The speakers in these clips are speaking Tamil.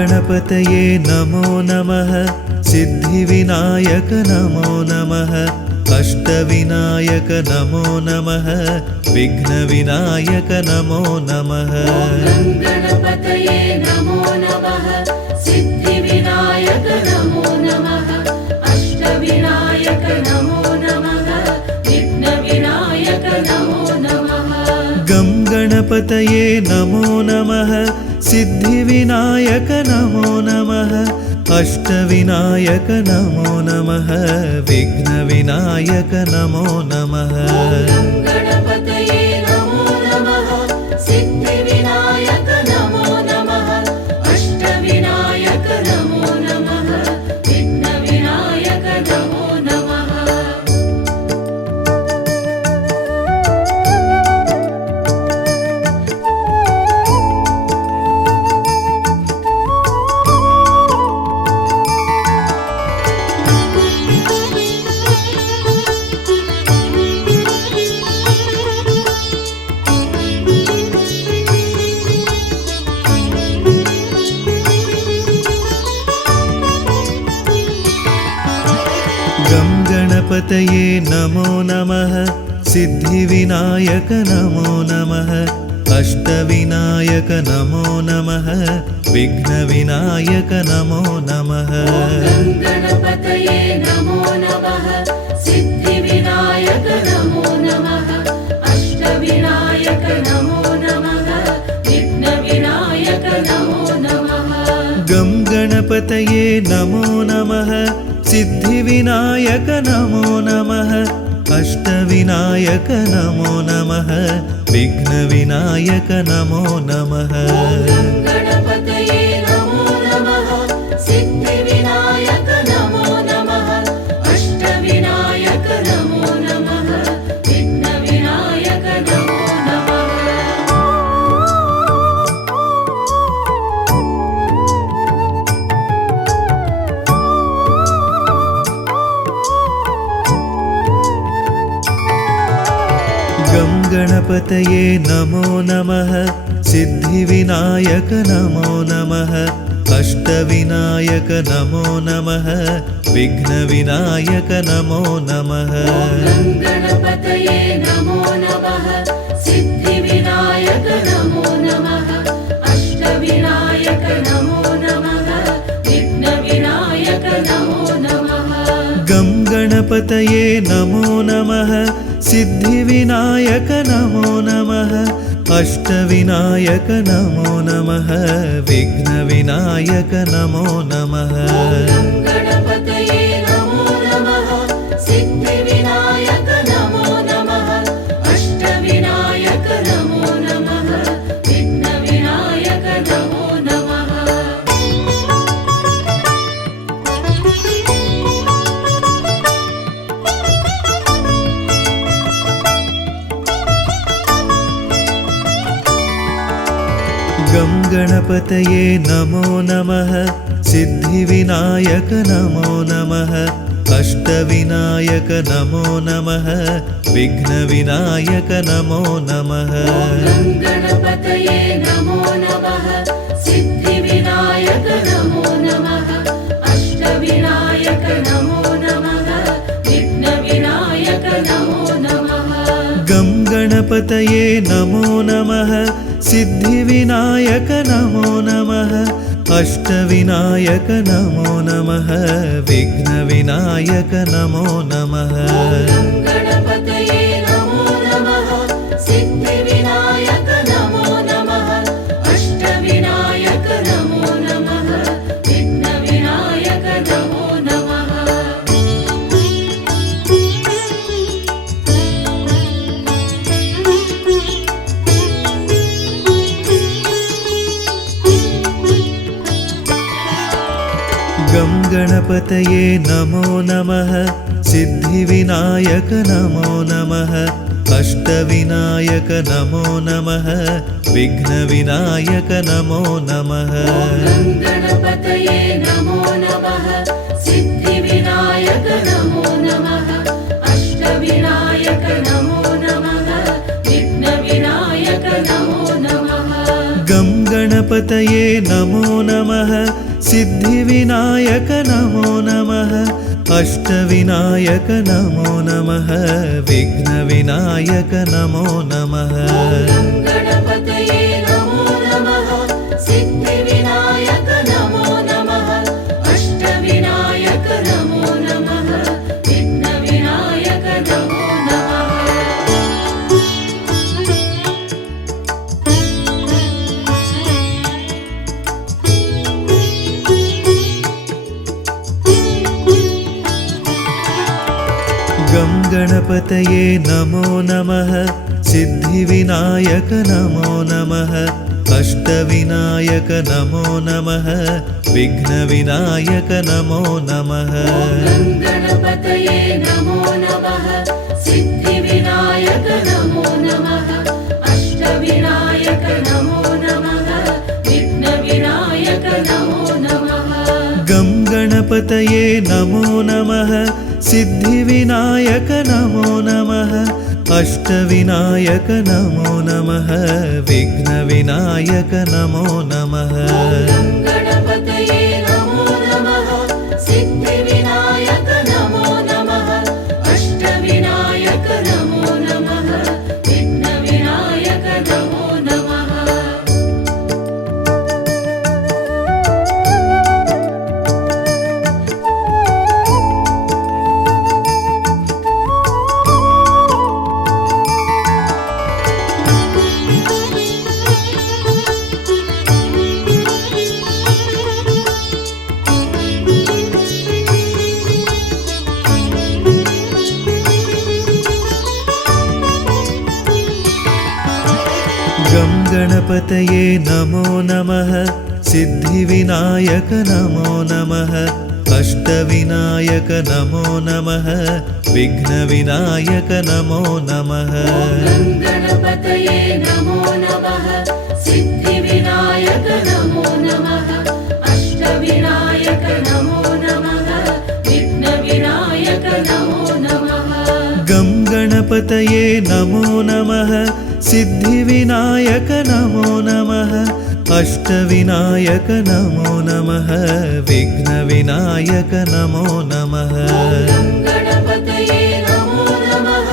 गणपतये नमो नमः। सिद्धिविनायक नमो नमः। अष्टविनायक नमो नमः। विघ्नविनायक नमो नमः। गणपतये नमो नमः। सिद्धिविनायक नमो नमः। अष्टविनायक नमो नमः। विघ्नविनायक नमो नमः। गं गणपतये नमो नमः। सिद्धिविनायक नमो नमः। अष्टविनायक नमो नमः। विघ्नविनायक नमो नमः। गणपतये नमो नमः। सिद्धिविनायक नमो नमः। अष्टविनायक नमो नमः। विघ्नविनायक नमो नमः। गं गणपतये नमो नमः। सिद्धिविनायक नमो नमः। अष्टविनायक नमो नमः। विघ्नविनायक नमो नमः। गणपतये नमो नमः। सिद्धिविनायक नमो नमः। अष्टविनायक नमो नमः। विघ्नविनायक नमो नमः। गं गणपतये नमो नमः। सिद्धिविनायक नमो नमः। अष्टविनायक नमो नमः। विघ्नविनायक नमो नमः। गणपतये नमो नमः। सिद्धिविनायक नमो नमः। अष्टविनायक नमो नमः। विघ्नविनायक नमो नमः। गं गणपतये नमो नमः। सिद्धिविनायक नमो नमः। अष्टविनायक नमो नमः। विघ्नविनायक नमो नमः। गणपतये नमो नमः। सिद्धिविनायक नमो नमः। अष्टविनायक नमो नमः। विघ्नविनायक नमो नमः। गं गणपतये नमो नमः। सिद्धिविनायक नमो नमः। अष्टविनायक नमो नमः। विघ्नविनायक नमो नमः। गणपतये नमो नमः। सिद्धिविनायक नमो नमः। अष्टविनायक नमो नमः। विघ्नविनायक नमो नमः। गं गणपतये नमो नमः। सिद्धिविनायक नमो नमः। अष्टविनायक नमो नमः। विघ्नविनायक नमो नमः। गणपतये नमो नमः। सिद्धिविनायक नमो नमः। अष्टविनायक नमो नमः। विघ्नविनायक नमो नमः। गं गणपतये नमो नमः। सिद्धिविनायक नमो नमः। अष्टविनायक नमो नमः। विघ्नविनायक नमो नमः। गणपतये नमो नमः। सिद्धिविनायक नमो नमः। अष्टविनायक नमो नमः। विघ्नविनायक नमो नमः। गं गणपतये नमो नमः। सिद्धिविनायक नमो नमः। अष्टविनायक नमो नमः। विघ्नविनायक नमो नमः। गणपतये नमो नमः। सिद्धिविनायक नमो नमः। अष्टविनायक नमो नमः। विघ्नविनायक नमो नमः। गं गणपतये गङ्गणपतये नमो नमः सिद्धिविनायक नमो नमः अष्टविनायक नमो नमः विघ्नविनायक नमो नमः गणपतये नमो नमः सिद्धिविनायक नमो नमः अष्टविनायक नमो नमः विघ्नविनायक नमो नमः गं गणपतये नमो नमः सिद्धिविनायक नमो नमः अष्टविनायक नमो नमः विघ्नविनायक नमो नमः गणपतये नमो नमः सिद्धिविनायक नमो नमः अष्टविनायक नमो नमः विघ्नविनायक नमो नमः गं गणपतये नमो नमः सिद्धिविनायक नमो नमः अष्टविनायक नमो नमः विघ्नविनायक नमो नमः गणपतये नमो नमः सिद्धिविनायक नमो नमः अष्टविनायक नमो नमः विघ्नविनायक नमो नमः गं गणपतये नमो नमः सिद्धिविनायक नमो नमः अष्टविनायक नमो नमः विघ्नविनायक नमो नमः गणपतये नमो नमः सिद्धिविनायक नमो नमः अष्टविनायक नमो नमः विघ्नविनायक नमो नमः गं गणपतये नमो नमः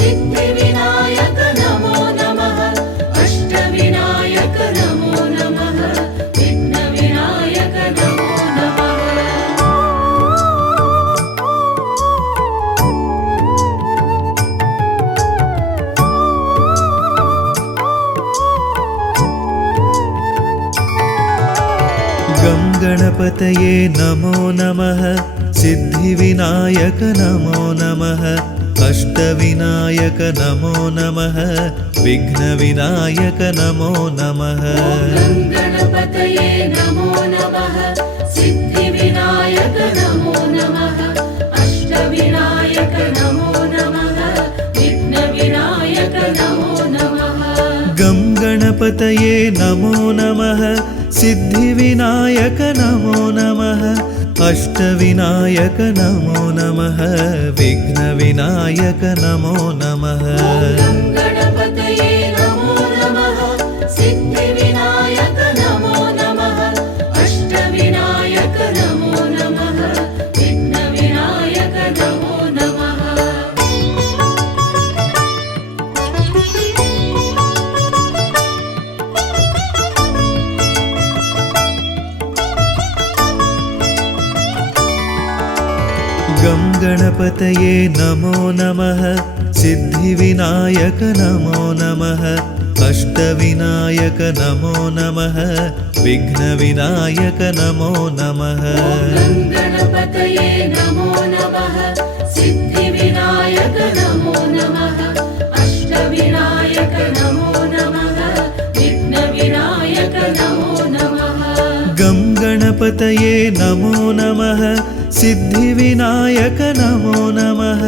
सिद्धिविनायक नमो नमः अष्टविनायक नमो नमः विघ्नविनायक नमो नमः गणपतये नमो नमः सिद्धिविनायक नमो नमः अष्टविनायक नमो नमः विघ्नविनायक नमो नमः गं गणपतये नमो नमः सिद्धिविनायक नमो नमः अष्टविनायक नमो नमः विघ्नविनायक नमो नमः गणपतये नमो नमः सिद्धिविनायक नमो नमः अष्टविनायक नमो नमः विघ्नविनायक नमो नमः गं गणपतये नमो नमः सिद्धिविनायक नमो नमः अष्टविनायक नमो नमः विघ्नविनायक नमो नमः गणपतये नमो नमः सिद्धिविनायक नमो नमः अष्टविनायक नमो नमः विघ्नविनायक नमो नमः गं गणपतये नमो नमः सिद्धिविनायक नमो नमः अष्टविनायक नमो नमः विघ्नविनायक नमो नमः गणपतये नमो नमः सिद्धिविनायक नमो नमः अष्टविनायक नमो नमः विघ्नविनायक नमो नमः गं गणपतये नमो नमः सिद्धिविनायक नमो नमः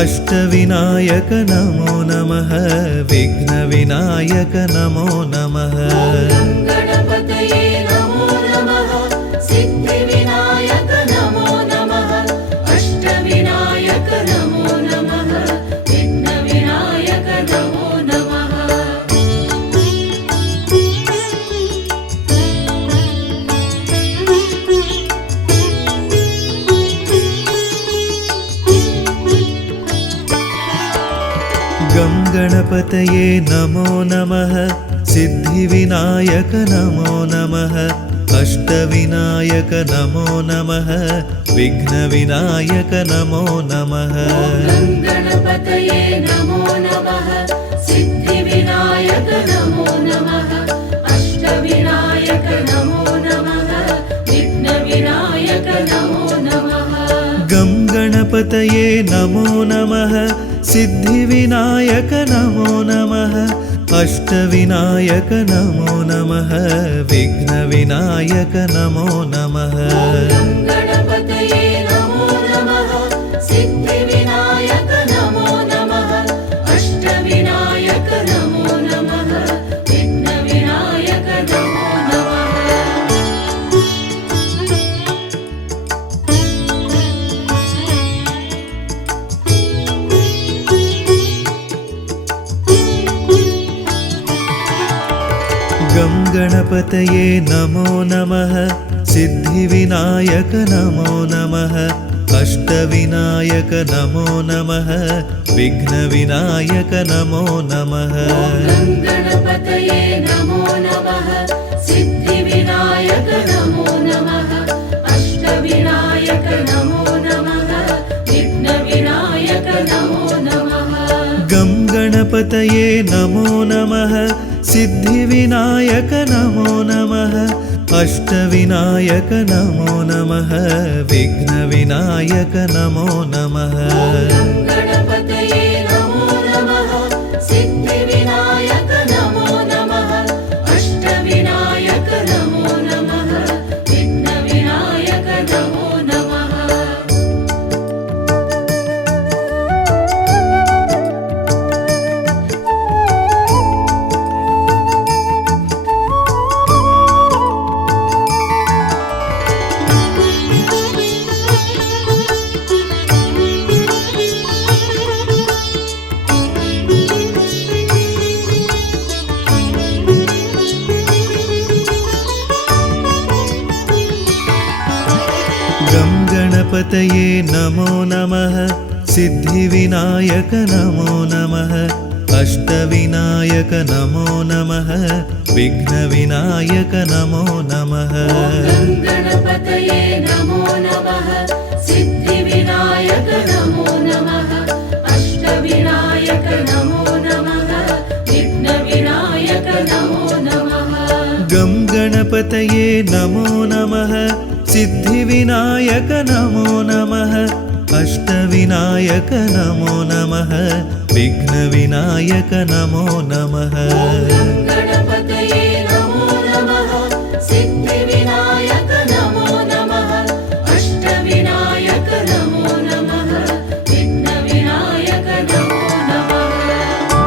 अष्टविनायक नमो नमः विघ्नविनायक नमो नमः गणपतये नमो नमः सिद्धिविनायक नमो नमः अष्टविनायक नमो नमः विघ्नविनायक नमो नमः गणपतये नमो नमः सिद्धिविनायक नमो नमः अष्टविनायक नमो नमः विघ्नविनायक नमो नमः गं गणपतये नमो नमः सिद्धिविनायक नमो नमः अष्टविनायक नमो नमः विघ्नविनायक नमो नमः गं गणपतये नमो नमः सिद्धिविनायक नमो नमः अष्टविनायक नमो नमः विघ्नविनायक नमो नमः गं गणपतये नमो नमः सिद्धिविनायक नमो नमः अष्टविनायक नमो नमः विघ्नविनायक नमो नमः गं गणपतये नमो नमः सिद्धिविनायक नमो नमः अष्टविनायक नमो नमः विघ्नविनायक नमो नमः गं गणपतये नमो नमः सिद्धिविनायक नमो नमः अष्टविनायक नमो नमः विघ्नविनायक नमो नमः गं गणपतये नमो नमः सिद्धिविनायक नमो नमः अष्टविनायक नमो नमः विघ्नविनायक नमो नमः गं गणपतये नमो नमः सिद्धिविनायक नमो नमः अष्टविनायक नमो नमः विघ्नविनायक नमो नमः गं गणपतये नमो नमः सिद्धिविनायक नमो नमः अष्टविनायक नमो नमः विघ्नविनायक नमो नमः गं गणपतये नमो नमः सिद्धिविनायक नमो नमः अष्टविनायक नमो नमः विघ्नविनायक नमो नमः गं गणपतये नमो नमः सिद्धिविनायक नमो नमः अष्टविनायक नमो नमः विघ्नविनायक नमो नमः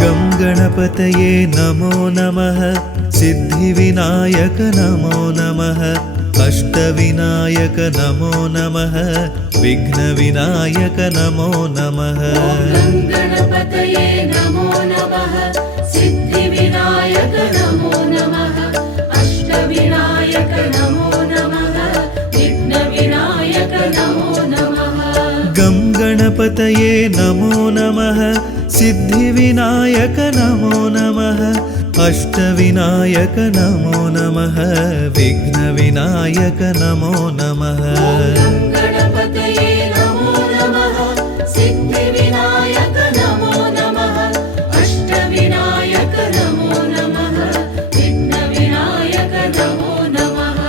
गं गणपतये नमो नमः सिद्धिविनायक नमो नमः अष्टविनायक नमो नमः विघ्नविनायक नमो नमः गं गणपतये नमो नमः सिद्धिविनायक नमो नमः अष्टविनायक नमो नमः विघ्नविनायक नमो नमः गं गणपतये नमो नमः सिद्धिविनायक नमो नमः अष्टविनायक नमो नमः विघ्नविनायक नमो नमः गं गणपतये नमो नमः सिद्धिविनायक नमो नमः अष्टविनायक नमो नमः विघ्नविनायक नमो नमः गं गणपतये नमो नमः सिद्धिविनायक नमो नमः अष्टविनायक नमो नमः विघ्नविनायक नमो नमः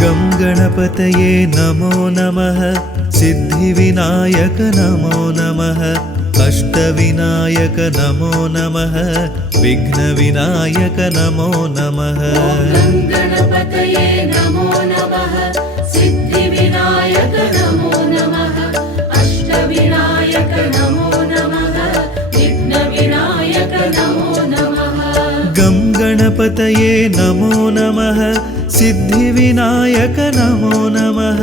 गं गणपतये नमो नमः सिद्धिविनायक नमो नमः अष्टविनायक नमो नमः विघ्नविनायक नमो नमः गं गणपतये नमो नमः सिद्धिविनायक नमो नमः अष्टविनायक नमो नमः विघ्नविनायक नमो नमः गं गणपतये नमो नमः सिद्धिविनायक नमो नमः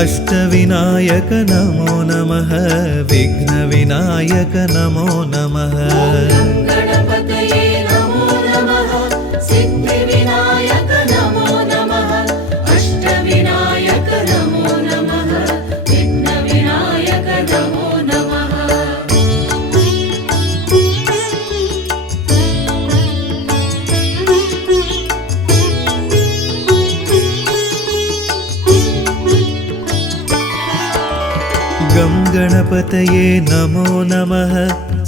अष्टविनायक नमो नमः विघ्नविनायक नमो नमः गणपतये नमो नमः सिद्धिविनायक नमो नमः अष्टविनायक नमो नमः विघ्नविनायक नमो नमः गं गणपतये नमो नमः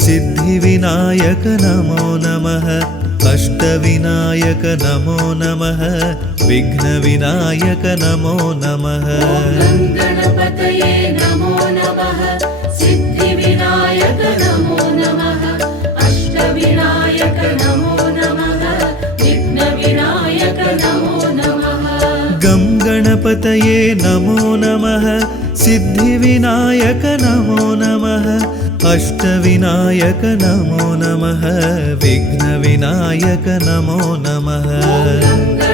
सिद्धिविनायक नमो नमः अष्टविनायक नमो नमः विघ्नविनायक नमो नमः गणपतये नमो नमः सिद्धिविनायक नमो नमः अष्टविनायक नमो नमः विघ्नविनायक नमो नमः गं गणपतये नमो नमः सिद्धिविनायक नमो नमः अष्टविनायक नमो नमः विघ्नविनायक नमो नमः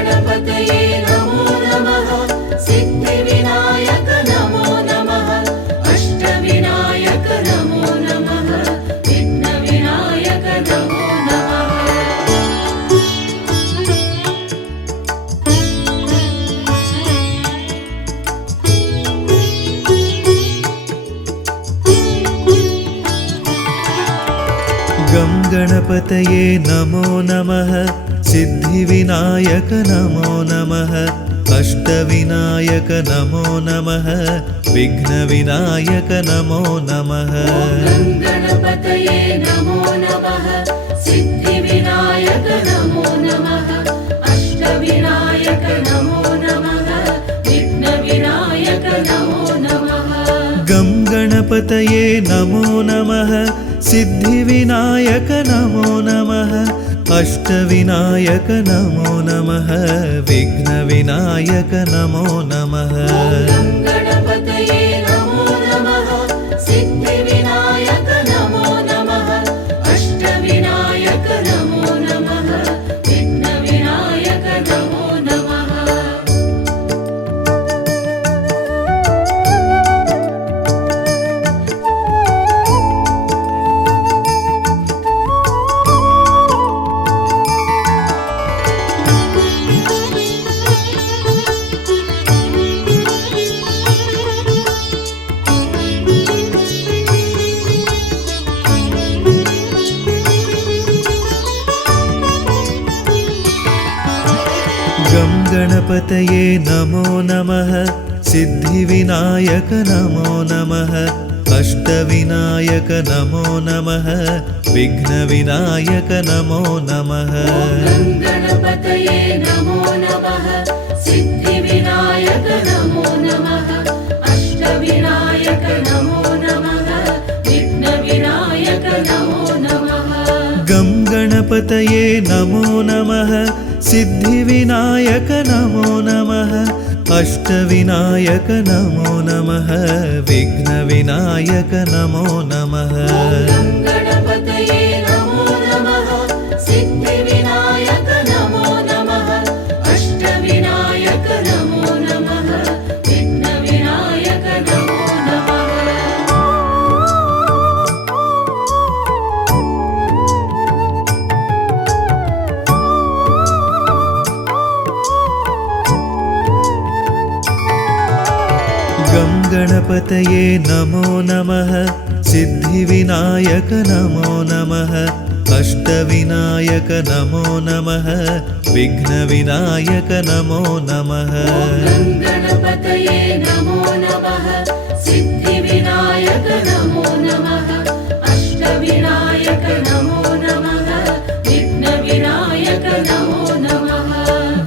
गणपतये नमो नमः सिद्धिविनायक नमो नमः अष्टविनायक नमो नमः विघ्नविनायक नमो नमः गं गणपतये नमो नमः सिद्धिविनायक नमो नमः अष्टविनायक नमो नमः विघ्नविनायक नमो नमः गणपतये नमो नमः सिद्धिविनायक नमो नमः अष्टविनायक नमो नमः विघ्नविनायक नमो नमः गं गणपतये नमो नमः सिद्धिविनायक नमो नमः अष्टविनायक नमो नमः विघ्नविनायक नमो नमः गणपतये नमो नमः सिद्धिविनायक नमो नमः अष्टविनायक नमो नमः विघ्नविनायक नमो नमः गं गणपतये नमो नमः सिद्धिविनायक नमो नमः अष्टविनायक नमो नमः विघ्नविनायक नमो नमः गणपतये नमो नमः सिद्धिविनायक नमो नमः अष्टविनायक नमो नमः विघ्नविनायक नमो नमः गं गणपतये नमो नमः सिद्धिविनायक नमो नमः अष्टविनायक नमो नमः विघ्नविनायक नमो नमः गणपतये नमो नमः सिद्धिविनायक नमो नमः अष्टविनायक नमो नमः विघ्नविनायक नमो नमः गं गणपतये नमो नमः सिद्धिविनायक नमो नमः अष्टविनायक नमो नमः विघ्नविनायक नमो नमः गणपतये नमो नमः सिद्धिविनायक नमो नमः अष्टविनायक नमो नमः विघ्नविनायक नमो नमः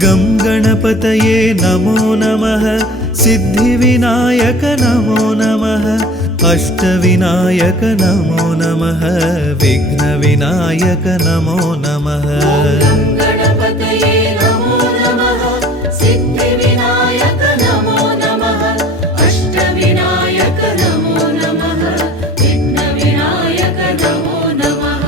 गं गणपतये नमो नमः सिद्धिविनायक नमो नमः अष्टविनायक नमो नमः विघ्नविनायक नमो नमः गणपतये नमो नमः सिद्धिविनायक नमो नमः अष्टविनायक नमो नमः विघ्नविनायक नमो नमः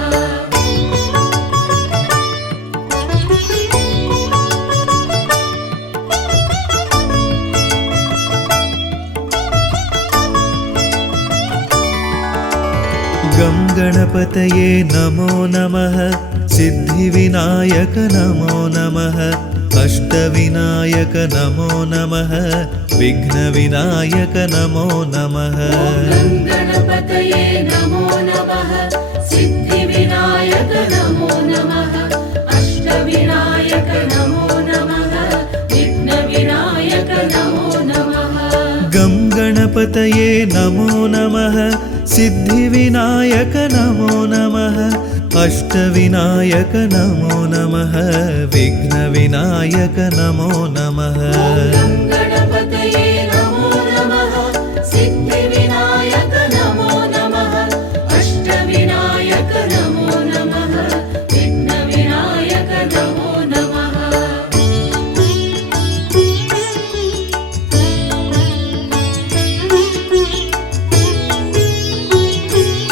गणपतये नमो नमः सिद्धिविनायक नमो नमः अष्टविनायक नमो नमः विघ्नविनायक नमो नमः गं गणपतये नमो नमः सिद्धिविनायक नमो नमः अष्टविनायक नमो नमः विघ्नविनायक नमो नमः गं गणपतये नमो नमः सिद्धिविनायक नमो नमः अष्टविनायक नमो नमः विघ्नविनायक नमो नमः गं गणपतये नमो नमः सिद्धिविनायक नमो नमः अष्टविनायक नमो नमः विघ्नविनायक नमो नमः गं गणपतये नमो नमः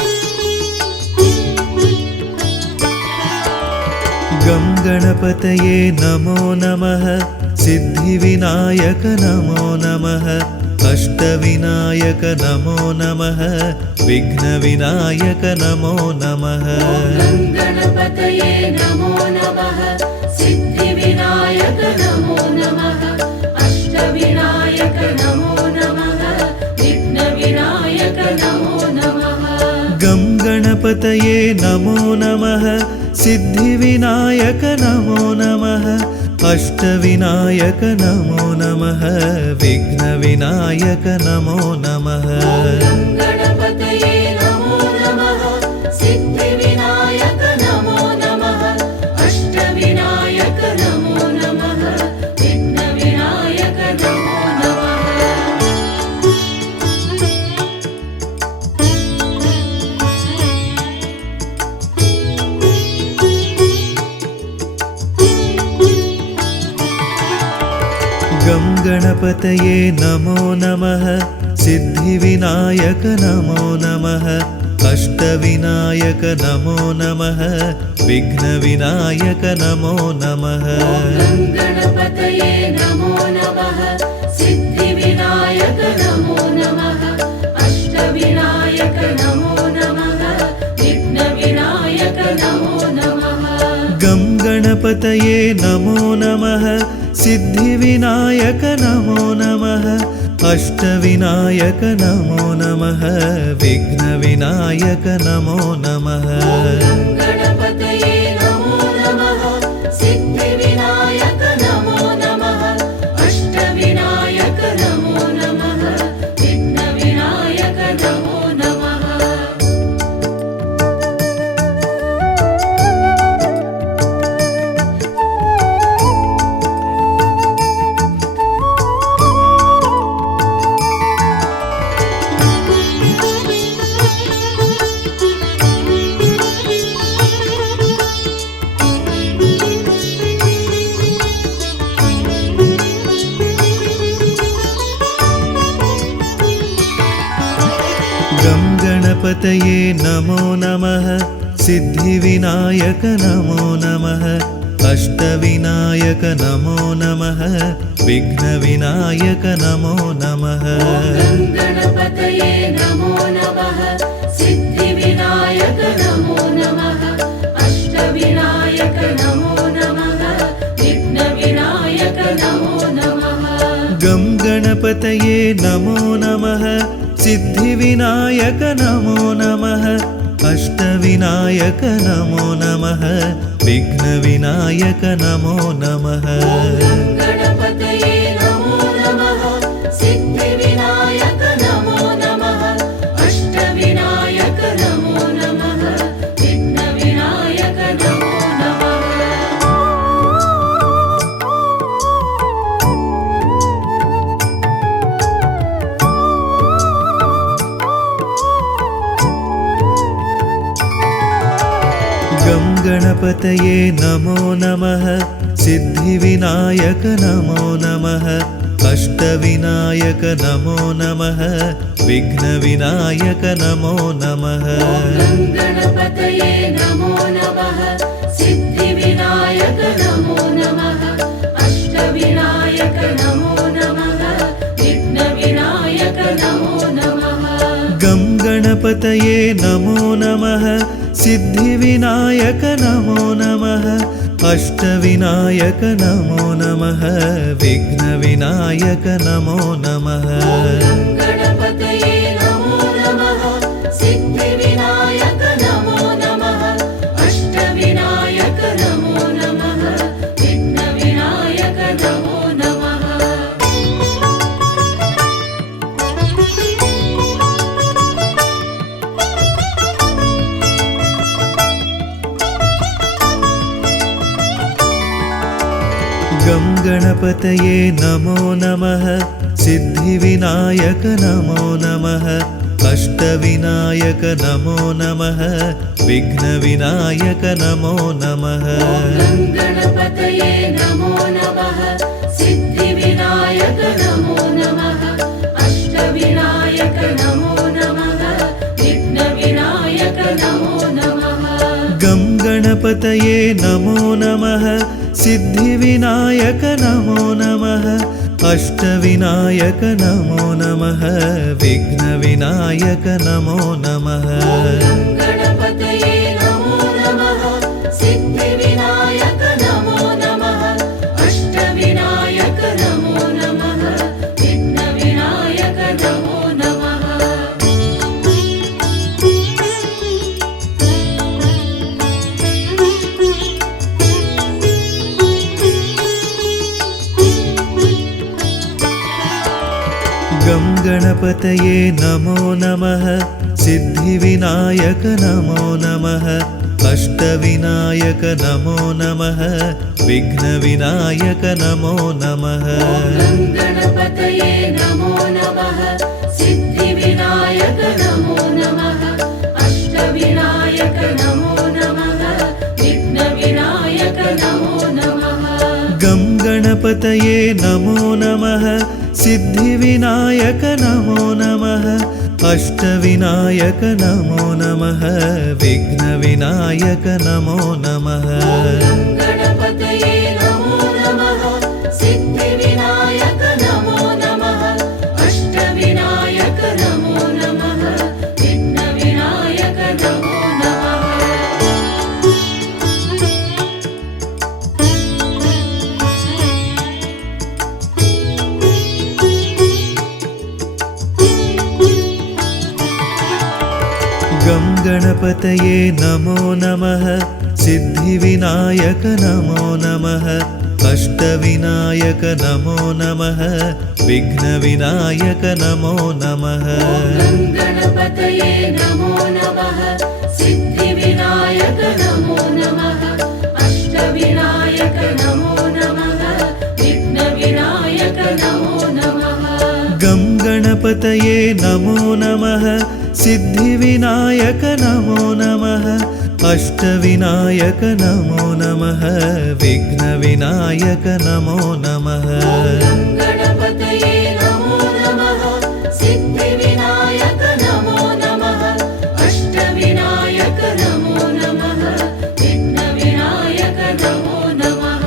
सिद्धिविनायक नमो नमः अष्टविनायक नमो नमः विघ्नविनायक नमो नमः गं गणपतये नमो नमः सिद्धिविनायक नमो नमः अष्टविनायक नमो नमः विघ्नविनायक नमो नमः गं गणपतये नमो नमः सिद्धिविनायक नमो नमः अष्टविनायक नमो नमः विघ्नविनायक नमो नमः गं गणपतये नमो नमः सिद्धिविनायक नमो नमः अष्टविनायक नमो नमः विघ्नविनायक नमो नमः गं गणपतये नमो नमः सिद्धिविनायक नमो नमः अष्टविनायक नमो नमः विघ्नविनायक नमो नमः गं गणपतये नमो नमः सिद्धिविनायक नमो नमः अष्टविनायक नमो नमः विघ्नविनायक नमो नमः गं गणपतये नमो नमः सिद्धिविनायक नमो नमः अष्टविनायक नमो नमः विघ्नविनायक नमो नमः गं गणपतये नमो नमः सिद्धिविनायक नमो नमः अष्टविनायक नमो नमः विघ्नविनायक नमो नमः गं गणपतये नमो नमः सिद्धिविनायक नमो नमः अष्टविनायक नमो नमः विघ्नविनायक नमो नमः गं गणपतये नमो नमः सिद्धिविनायक नमो नमः अष्टविनायक नमो नमः विघ्नविनायक नमो नमः गं गणपतये नमो नमः सिद्धिविनायक नमो नमः अष्टविनायक नमो नमः विघ्नविनायक नमो नमः गं गणपतये नमो नमः सिद्धिविनायक नमो नमः अष्टविनायक नमो नमः विघ्नविनायक नमो नमः गं गणपतये नमो नमः सिद्धिविनायक नमो नमः अष्टविनायक नमो नमः विघ्नविनायक नमो नमः गं गणपतये नमो नमः सिद्धिविनायक नमो नमः अष्टविनायक नमो नमः विघ्नविनायक नमो नमः गं गणपतये गङ्गणपतये नमो नमः सिद्धिविनायक नमो नमः अष्टविनायक नमो नमः विघ्नविनायक नमो नमः गणपतये नमो नमः सिद्धिविनायक नमो नमः अष्टविनायक नमो नमः विघ्नविनायक नमो नमः गं गणपतये नमो नमः सिद्धिविनायक नमो नमः अष्टविनायक नमो नमः विघ्नविनायक नमो नमः गणपतये नमो नमः सिद्धिविनायक नमो नमः अष्टविनायक नमो नमः विघ्नविनायक नमो नमः गं गणपतये नमो नमः सिद्धिविनायक नमो नमः अष्टविनायक नमो नमः विघ्नविनायक नमो नमः गणपतये नमो नमः सिद्धिविनायक नमो नमः अष्टविनायक नमो नमः विघ्नविनायक नमो नमः गं गणपतये नमो नमः सिद्धिविनायक नमो नमः अष्टविनायक नमो नमः विघ्नविनायक नमो नमः गणपतये नमो नमः सिद्धिविनायक नमो नमः अष्टविनायक नमो नमः विघ्नविनायक नमो नमः गं गणपतये नमो नमः सिद्धिविनायक नमो नमः अष्टविनायक नमो नमः विघ्नविनायक नमो नमः गणपतये नमो नमः सिद्धिविनायक नमो नमः अष्टविनायक नमो नमः विघ्नविनायक नमो नमः गं गणपतये नमो नमः सिद्धिविनायक नमो नमः अष्टविनायक नमो नमः विघ्नविनायक नमो नमः गणपतये नमो नमः सिद्धिविनायक नमो नमः अष्टविनायक नमो नमः विघ्नविनायक नमो नमः गं गणपतये नमो नमः सिद्धिविनायक नमो नमः अष्टविनायक नमो नमः विघ्नविनायक नमो नमः गणपतये नमो नमः सिद्धिविनायक नमो नमः अष्टविनायक नमो नमः विघ्नविनायक नमो नमः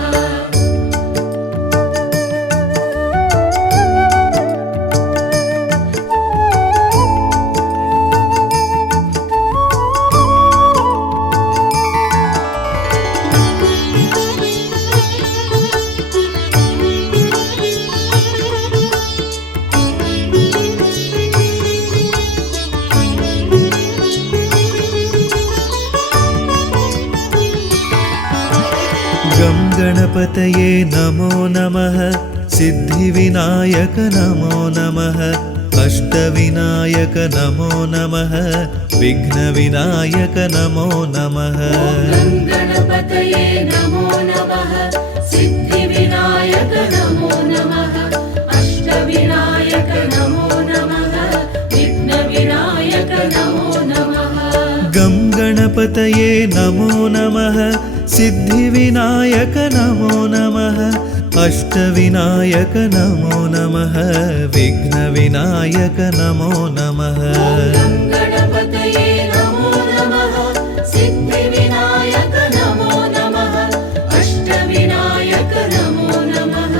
गं गणपतये नमो नमः सिद्धिविनायक नमो नमः अष्टविनायक नमो नमः विघ्नविनायक नमो नमः गणपतये नमो नमः सिद्धिविनायक नमो नमः अष्टविनायक नमो नमः विघ्नविनायक नमो नमः गं गणपतये नमो नमः सिद्धिविनायक नमो नमः अष्टविनायक नमो नमः विघ्नविनायक नमो नमः गणपतये नमो नमः सिद्धिविनायक नमो नमः अष्टविनायक नमो नमः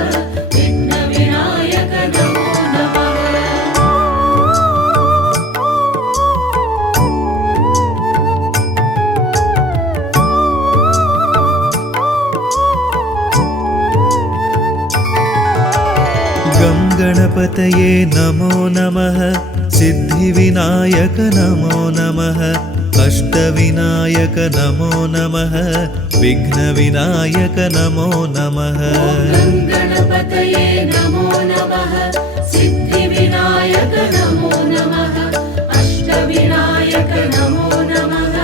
विघ्नविनायक नमो नमः गणपतये नमो नमः सिद्धिविनायक नमो नमः अष्टविनायक नमो नमः विघ्नविनायक नमो नमः गणपतये नमो नमः सिद्धिविनायक नमो नमः अष्टविनायक नमो नमः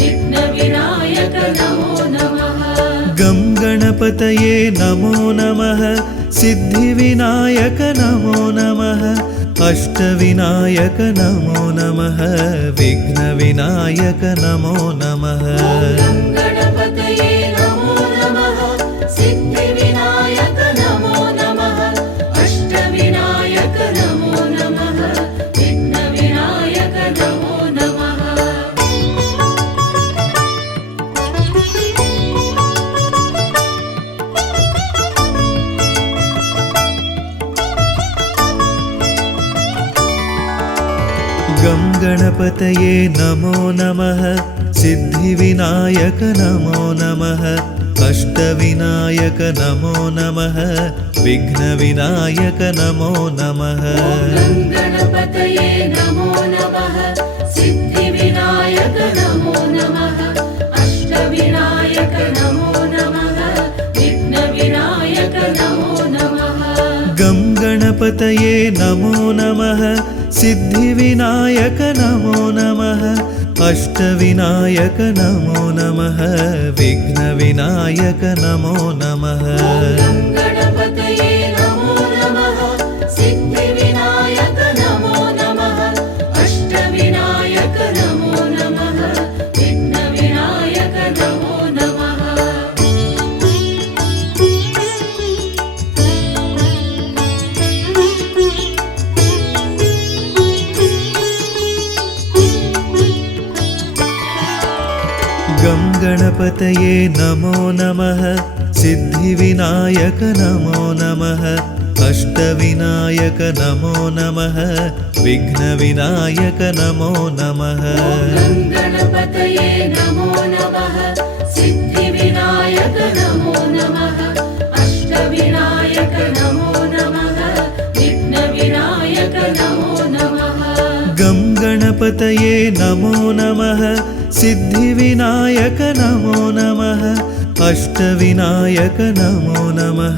विघ्नविनायक नमो नमः गं गणपतये नमो नमः सिद्धिविनायक नमो नमः अष्टविनायक नमो नमः विघ्नविनायक नमो नमः गणपतये नमो नमः सिद्धिविनायक नमो नमः अष्टविनायक नमो नमः विघ्नविनायक नमो नमः गं गणपतये नमो नमः सिद्धिविनायक नमो नमः अष्टविनायक नमो नमः विघ्नविनायक नमो नमः गणपतये नमो नमः सिद्धिविनायक नमो नमः अष्टविनायक नमो नमः विघ्नविनायक नमो नमः गं गणपतये नमो नमः सिद्धिविनायक नमो नमः अष्टविनायक नमो नमः विघ्नविनायक नमो नमः गणपतये नमो नमः सिद्धिविनायक नमो नमः अष्टविनायक नमो नमः विघ्नविनायक नमो नमः गं गणपतये नमो नमः सिद्धिविनायक नमो नमः अष्टविनायक नमो नमः विघ्नविनायक नमो नमः गणपतये नमो नमः सिद्धिविनायक नमो नमः अष्टविनायक नमो नमः विघ्नविनायक नमो नमः गं गणपतये नमो नमः सिद्धिविनायक नमो नमः अष्टविनायक नमो नमः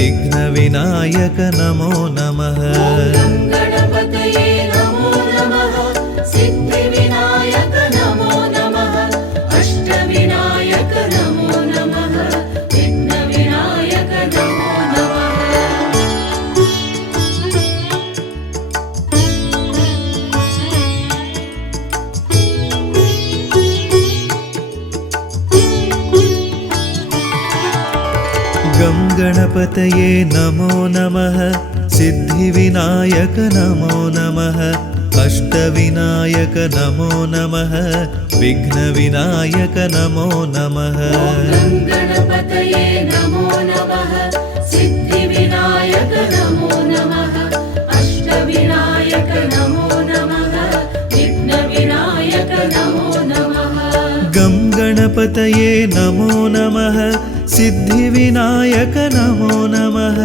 विघ्नविनायक नमो नमः गणपतये नमो नमः सिद्धिविनायक नमो नमः अष्टविनायक नमो नमः विघ्नविनायक नमो नमः गं गणपतये नमो नमः सिद्धिविनायक नमो नमः अष्टविनायक नमो नमः विघ्नविनायक नमो नमः गणपतये नमो नमः सिद्धिविनायक नमो नमः अष्टविनायक नमो नमः विघ्नविनायक नमो नमः गं गणपतये नमो नमः सिद्धिविनायक नमो नमः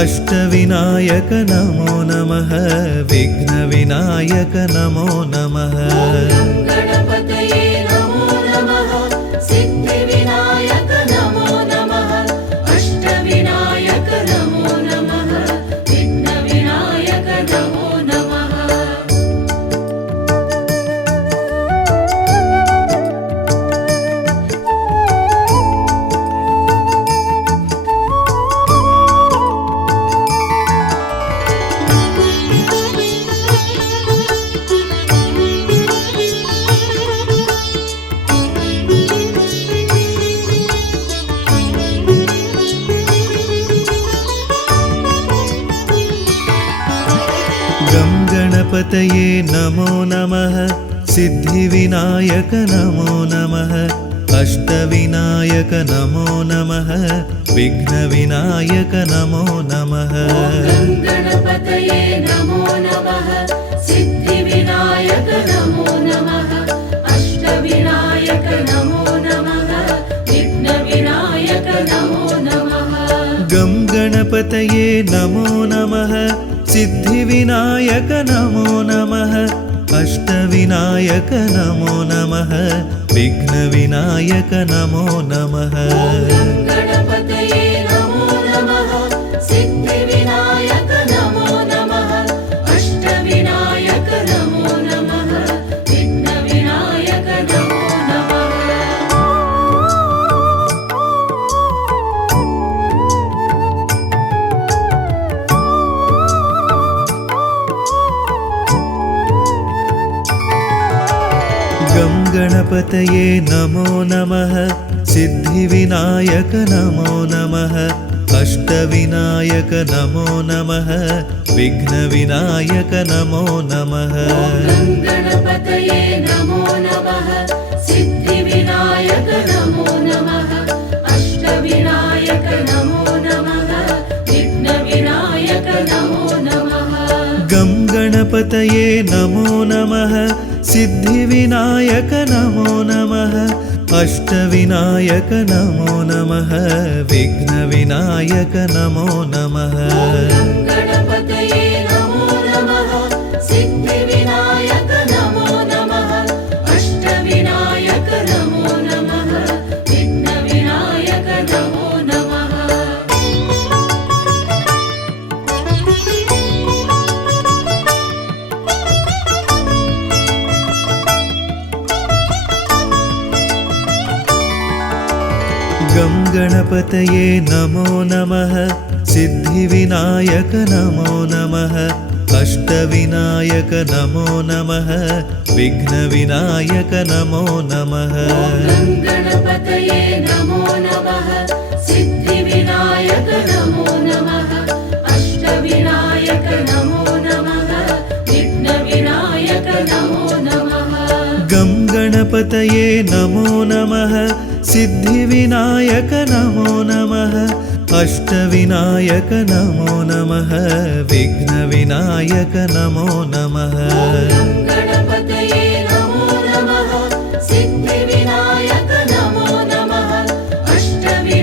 अष्टविनायक नमो नमः विघ्नविनायक नमो नमः गणपतये नमो नमः सिद्धिविनायक नमो नमः अष्टविनायक नमो नमः विघ्नविनायक नमो नमः गं गणपतये नमो नमः सिद्धिविनायक नमो नमः अष्टविनायक नमो नमः विघ्नविनायक नमो नमः गणपतये नमो नमः सिद्धिविनायक नमो नमः अष्टविनायक नमो नमः विघ्नविनायक नमो नमः गं गणपतये नमो नमः सिद्धिविनायक नमो नमः अष्टविनायक नमो नमः विघ्नविनायक नमो नमः गणपतये नमो नमः सिद्धिविनायक नमो नमः अष्टविनायक नमो नमः विघ्नविनायक नमो नमः गं गणपतये नमो नमः सिद्धिविनायक नमो नमः अष्टविनायक नमो नमः विघ्नविनायक नमो नमः गणपतये नमो नमः सिद्धिविनायक नमो नमः अष्टविनायक नमो नमः विघ्नविनायक नमो नमः गं गणपतये नमो नमः सिद्धिविनायक नमो नमः अष्टविनायक नमो नमः विघ्नविनायक नमो नमः गणपतये नमो नमः सिद्धिविनायक नमो नमः अष्टविनायक नमो नमः विघ्नविनायक नमो नमः गं गणपतये नमो नमः सिद्धिविनायक नमो नमः अष्टविनायक नमो नमः विघ्नविनायक नमो नमः गणपतये नमो नमः सिद्धिविनायक नमो नमः अष्टविनायक नमो नमः विघ्नविनायक नमो नमः गं गणपतये नमो नमः सिद्धिविनायक नमो नमः अष्टविनायक नमो नमः विघ्नविनायक नमो नमः गणपतये नमो नमः सिद्धिविनायक नमो नमः अष्टविनायक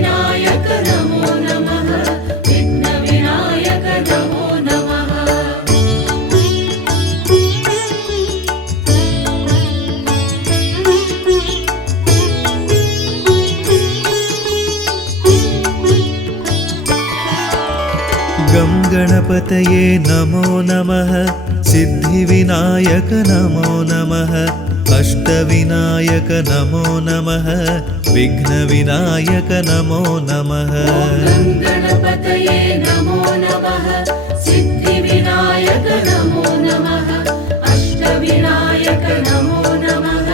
नमो नमः विघ्नविनायक नमो नमः गं गणपतये नमो नमः सिद्धिविनायक नमो नमः अष्टविनायक नमो नमः विघ्नविनायक नमो नमः गणपतये नमो नमः सिद्धिविनायक नमो नमः अष्टविनायक नमो नमः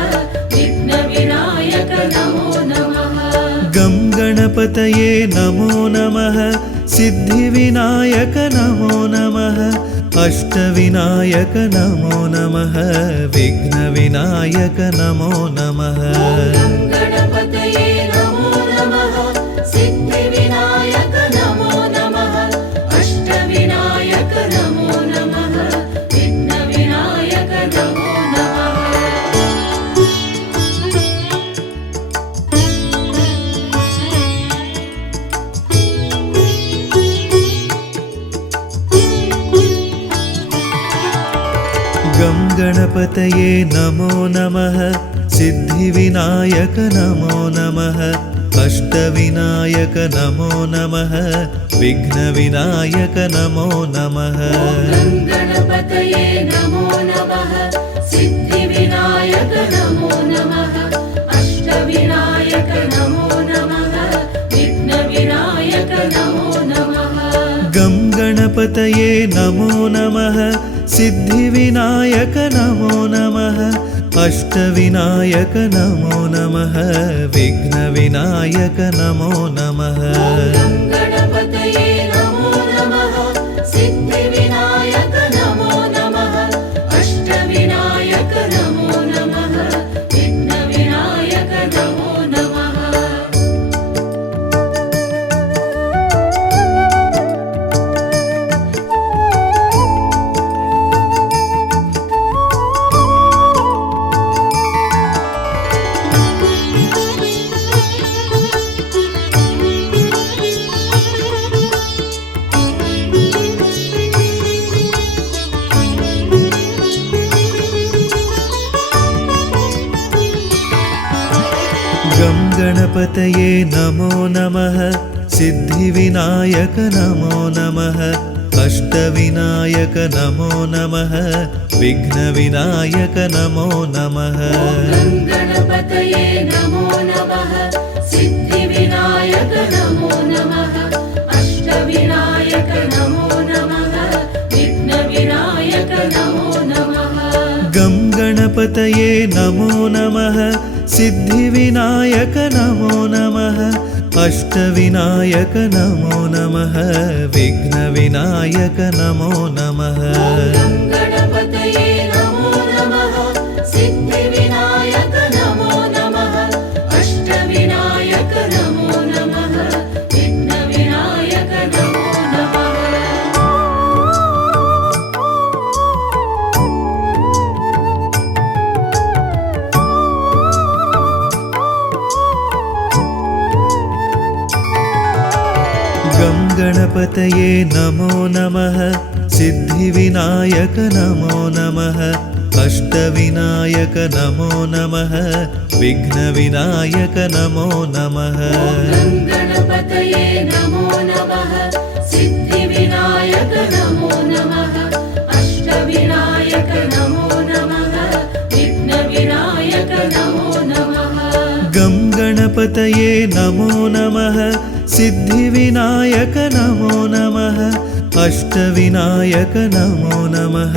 विघ्नविनायक नमो नमः गं गणपतये नमो नमः सिद्धिविनायक नमो नमः अष्टविनायक नमो नमः विघ्नविनायक नमो नमः गणपतये नमो नमः सिद्धिविनायक नमो नमः अष्टविनायक नमो नमः विघ्नविनायक नमो नमः गं गणपतये नमो नमः सिद्धिविनायक नमो नमः अष्टविनायक नमो नमः विघ्नविनायक नमो नमः गणपतये नमो नमः सिद्धिविनायक नमो नमः अष्टविनायक नमो नमः विघ्नविनायक नमो नमः गं गणपतये नमो नमः सिद्धिविनायक नमो नमः अष्टविनायक नमो नमः विघ्नविनायक नमो नमः गणपतये नमो नमः सिद्धिविनायक नमो नमः अष्टविनायक नमो नमः विघ्नविनायक नमो नमः गं गणपतये नमो नमः सिद्धिविनायक नमो नमः अष्टविनायक नमो नमः विघ्नविनायक नमो नमः गं गणपतये नमो नमः सिद्धिविनायक नमो नमः अष्टविनायक नमो नमः विघ्नविनायक नमो नमः गं गणपतये नमो नमः सिद्धिविनायक नमो नमः अष्टविनायक नमो नमः विघ्नविनायक नमो नमः गं गणपतये नमो नमः सिद्धिविनायक नमो नमः अष्टविनायक नमो नमः विघ्नविनायक नमो नमः गं गणपतये नमो नमः सिद्धिविनायक नमो नमः अष्टविनायक नमो नमः विघ्नविनायक नमो नमः गं गणपतये नमो नमः सिद्धिविनायक नमो नमः अष्टविनायक नमो नमः विघ्नविनायक नमो नमः गं गणपतये नमो नमः सिद्धिविनायक नमो नमः अष्टविनायक नमो नमः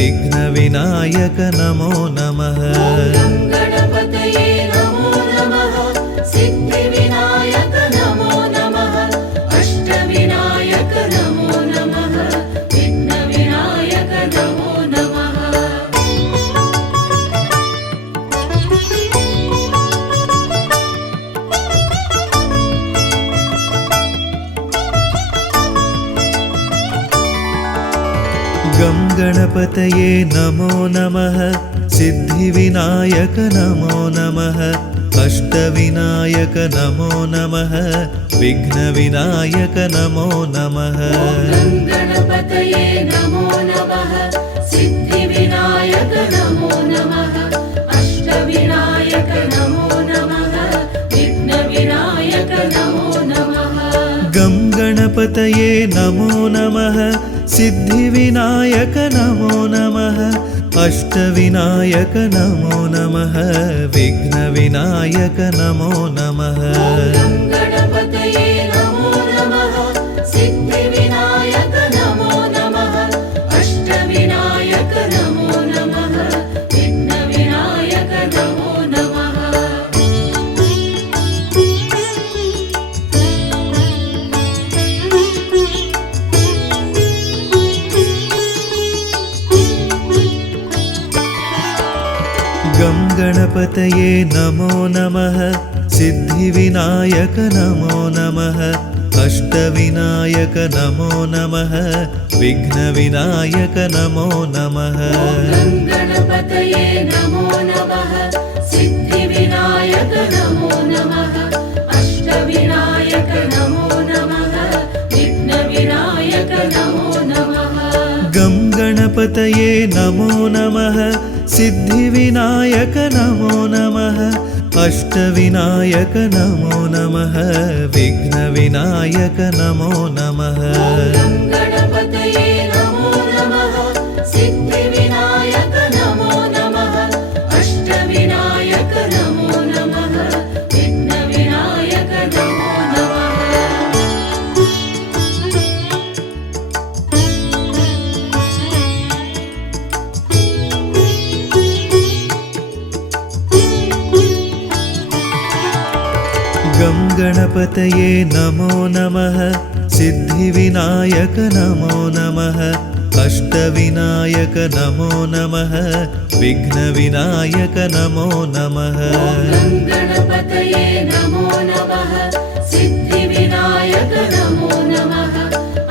विघ्नविनायक नमो नमः गं गणपतये नमो नमः सिद्धिविनायक नमो नमः अष्टविनायक नमो नमः विघ्नविनायक नमो नमः गं गणपतये नमो नमः सिद्धिविनायक नमो नमः अष्टविनायक नमो नमः विघ्नविनायक नमो नमः गं गणपतये नमो नमः सिद्धिविनायक नमो नमः अष्टविनायक नमो नमः विघ्नविनायक नमो नमः गं गणपतये नमो नमः सिद्धिविनायक नमो नमः अष्टविनायक नमो नमः विघ्नविनायक नमो नमः गं गणपतये नमो नमः सिद्धिविनायक नमो नमः अष्टविनायक नमो नमः विघ्नविनायक नमो नमः गं गणपतये नमो नमः सिद्धिविनायक नमो नमः अष्टविनायक नमो नमः विघ्नविनायक नमो नमः गं गणपतये नमो नमः सिद्धिविनायक नमो नमः अष्टविनायक नमो नमः विघ्नविनायक नमो नमः गं गणपतये नमो नमः सिद्धिविनायक नमो नमः अष्टविनायक नमो नमः विघ्नविनायक नमो नमः गं गणपतये नमो नमः सिद्धिविनायक नमो नमः अष्टविनायक नमो नमः विघ्नविनायक नमो नमः गं गणपतये नमो नमः सिद्धिविनायक नमो नमः अष्टविनायक नमो नमः विघ्नविनायक नमो नमः गं गणपतये नमो नमः सिद्धिविनायक नमो नमः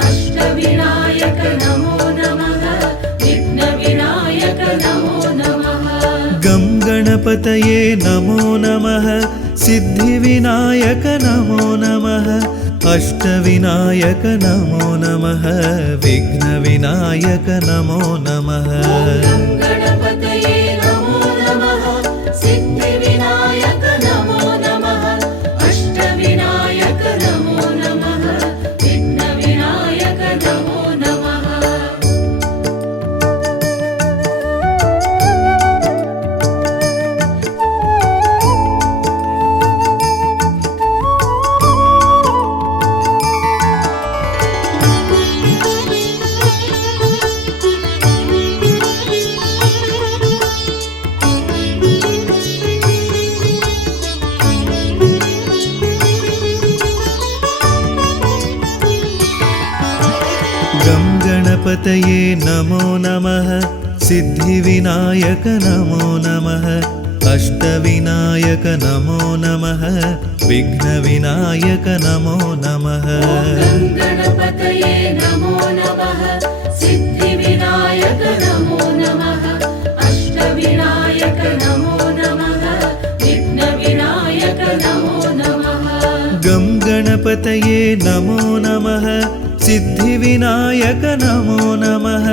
अष्टविनायक नमो नमः विघ्नविनायक नमो नमः गं गणपतये नमो नमः सिद्धिविनायक नमो नमः अष्टविनायक नमो नमः विघ्नविनायक नमो नमः गं गणपतये नमो नमः सिद्धिविनायक नमो नमः गणपतये नमो नमः सिद्धिविनायक नमो नमः अष्टविनायक नमो नमः विघ्नविनायक नमो नमः गणपतये नमो नमः सिद्धिविनायक नमो नमः अष्टविनायक नमो नमः विघ्नविनायक नमो नमः गं गणपतये नमो नमः सिद्धिविनायक नमो नमः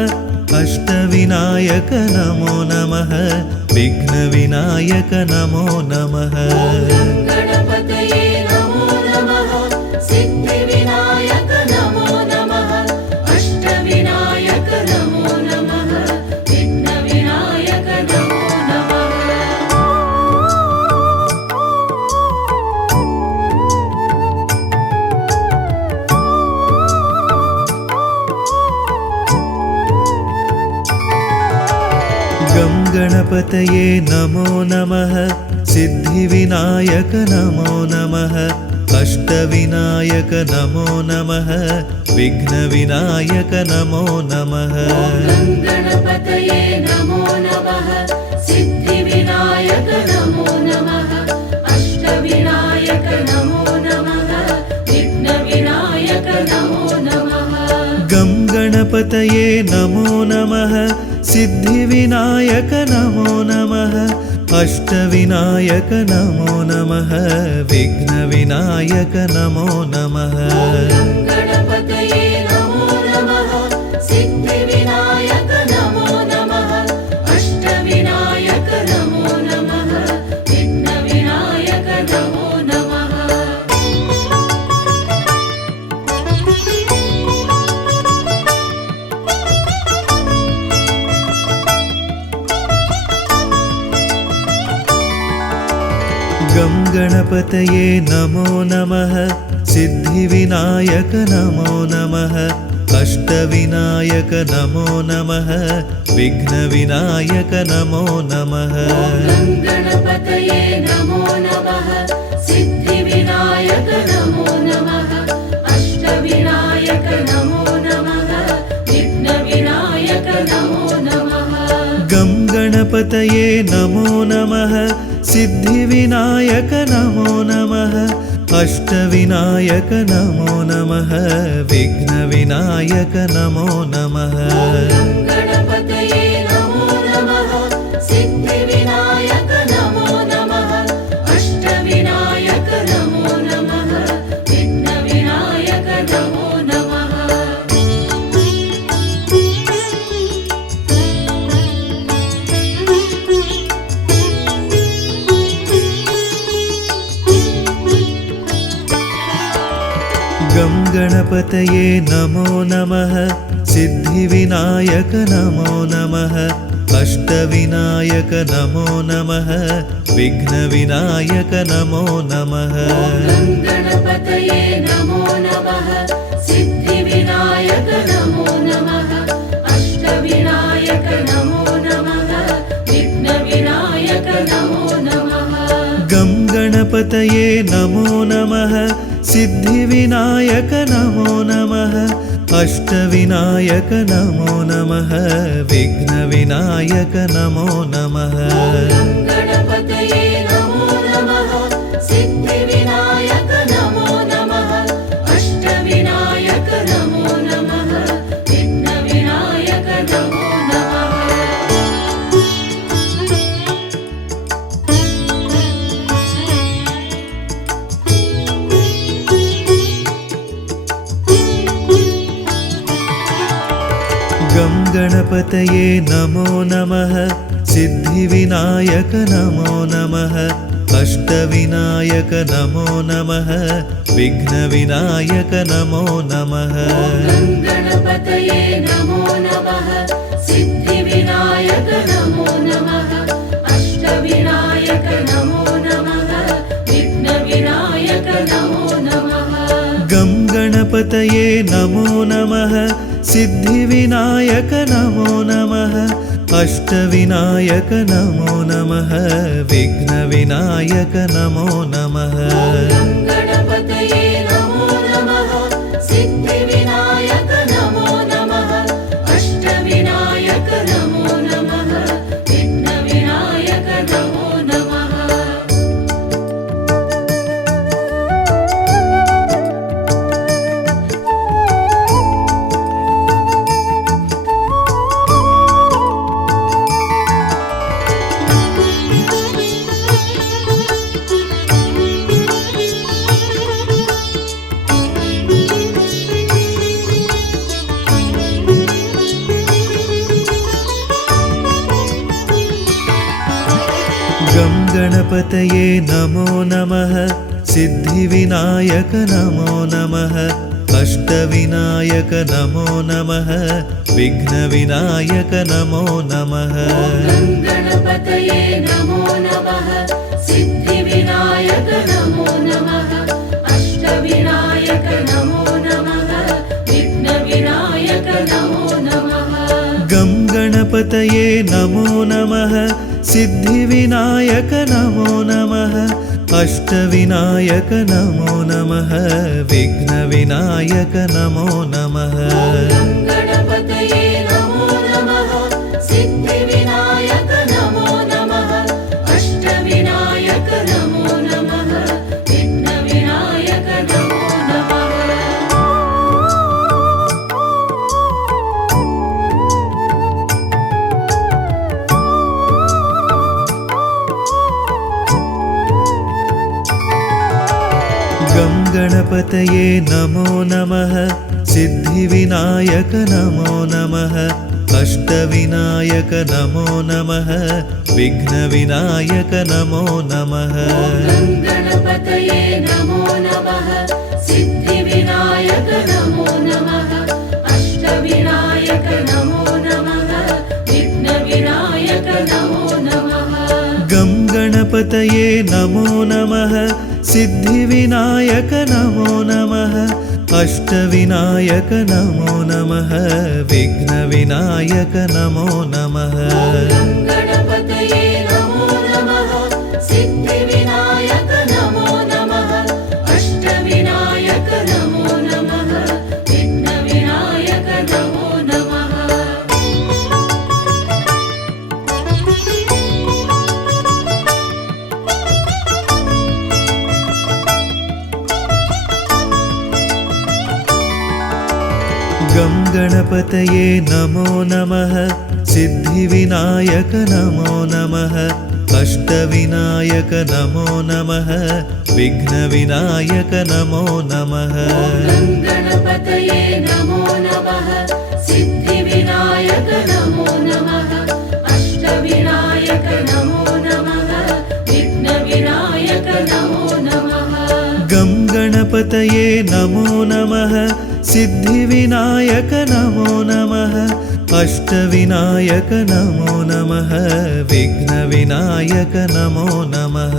अष्टविनायक नमो नमः विघ्नविनायक नमो नमः गणपतये नमो नमः सिद्धिविनायक नमो नमः अष्टविनायक नमो नमः विघ्नविनायक नमो नमः गं गणपतये नमो नमः सिद्धिविनायक नमो नमः अष्टविनायक नमो नमः विघ्नविनायक नमो नमः गणपतये नमो नमः सिद्धिविनायक नमो नमः अष्टविनायक नमो नमः विघ्नविनायक नमो नमः गं गणपतये नमो नमः सिद्धिविनायक नमो नमः अष्टविनायक नमो नमः विघ्नविनायक नमो नमः गणपतये नमो नमः सिद्धिविनायक नमो नमः अष्टविनायक नमो नमः विघ्नविनायक नमो नमः गं गणपतये नमो नमः सिद्धिविनायक नमो नमः अष्टविनायक नमो नमः विघ्नविनायक नमो नमः गणपतये नमो नमः सिद्धिविनायक नमो नमः अष्टविनायक नमो नमः विघ्नविनायक नमो नमः गं गणपतये नमो नमः सिद्धिविनायक नमो नमः अष्टविनायक नमो नमः विघ्नविनायक नमो नमः गणपतये नमो नमः सिद्धिविनायक नमो नमः अष्टविनायक नमो नमः विघ्नविनायक नमो नमः गं गणपतये नमो नमः सिद्धिविनायक नमो नमः अष्टविनायक नमो नमः विघ्नविनायक नमो नमः गणपतये नमो नमः सिद्धिविनायक नमो नमः अष्टविनायक नमो नमः विघ्नविनायक नमो नमः गं गणपतये नमो नमः सिद्धिविनायक नमो नमः अष्टविनायक नमो नमः विघ्नविनायक नमो नमः गणपतये नमो नमः सिद्धिविनायक नमो नमः अष्टविनायक नमो नमः विघ्नविनायक नमो नमः गं गणपतये नमो नमः सिद्धिविनायक नमो नमः अष्टविनायक नमो नमः विघ्नविनायक नमो नमः गणपतये नमो नमः सिद्धिविनायक नमो नमः अष्टविनायक नमो नमः विघ्नविनायक नमो नमः गं गणपतये नमो नमः सिद्धिविनायक नमो नमः अष्टविनायक नमो नमः विघ्नविनायक नमो नमः गणपतये नमो नमः सिद्धिविनायक नमो नमः गणपतये नमो नमः सिद्धिविनायक नमो नमः अष्टविनायक नमो नमः विघ्नविनायक नमो नमः गणपतये नमो नमः सिद्धिविनायक नमो नमः अष्टविनायक नमो नमः विघ्नविनायक नमो नमः गं गणपतये नमो नमः सिद्धिविनायक नमो नमः अष्टविनायक नमो नमः विघ्नविनायक नमो नमः गणपतये नमो नमः सिद्धिविनायक नमो नमः अष्टविनायक नमो नमः विघ्नविनायक नमो नमः गं गणपतये नमो नमः सिद्धिविनायक नमो नमः अष्टविनायक नमो नमः विघ्नविनायक नमो नमः गणपतये नमो नमः सिद्धिविनायक नमो नमः अष्टविनायक नमो नमः विघ्नविनायक नमो नमः गं गणपतये नमो नमः सिद्धिविनायक नमो नमः अष्टविनायक नमो नमः विघ्नविनायक नमो नमः गणपतये नमो नमः सिद्धिविनायक नमो नमः अष्टविनायक नमो नमः विघ्नविनायक नमो नमः गं गणपतये नमो नमः सिद्धिविनायक नमो नमः अष्टविनायक नमो नमः विघ्नविनायक नमो नमः गणपतये नमो नमः सिद्धिविनायक नमो नमः अष्टविनायक नमो नमः विघ्नविनायक नमो नमः गं गणपतये नमो नमः सिद्धिविनायक नमो नमः अष्टविनायक नमो नमः विघ्नविनायक नमो नमः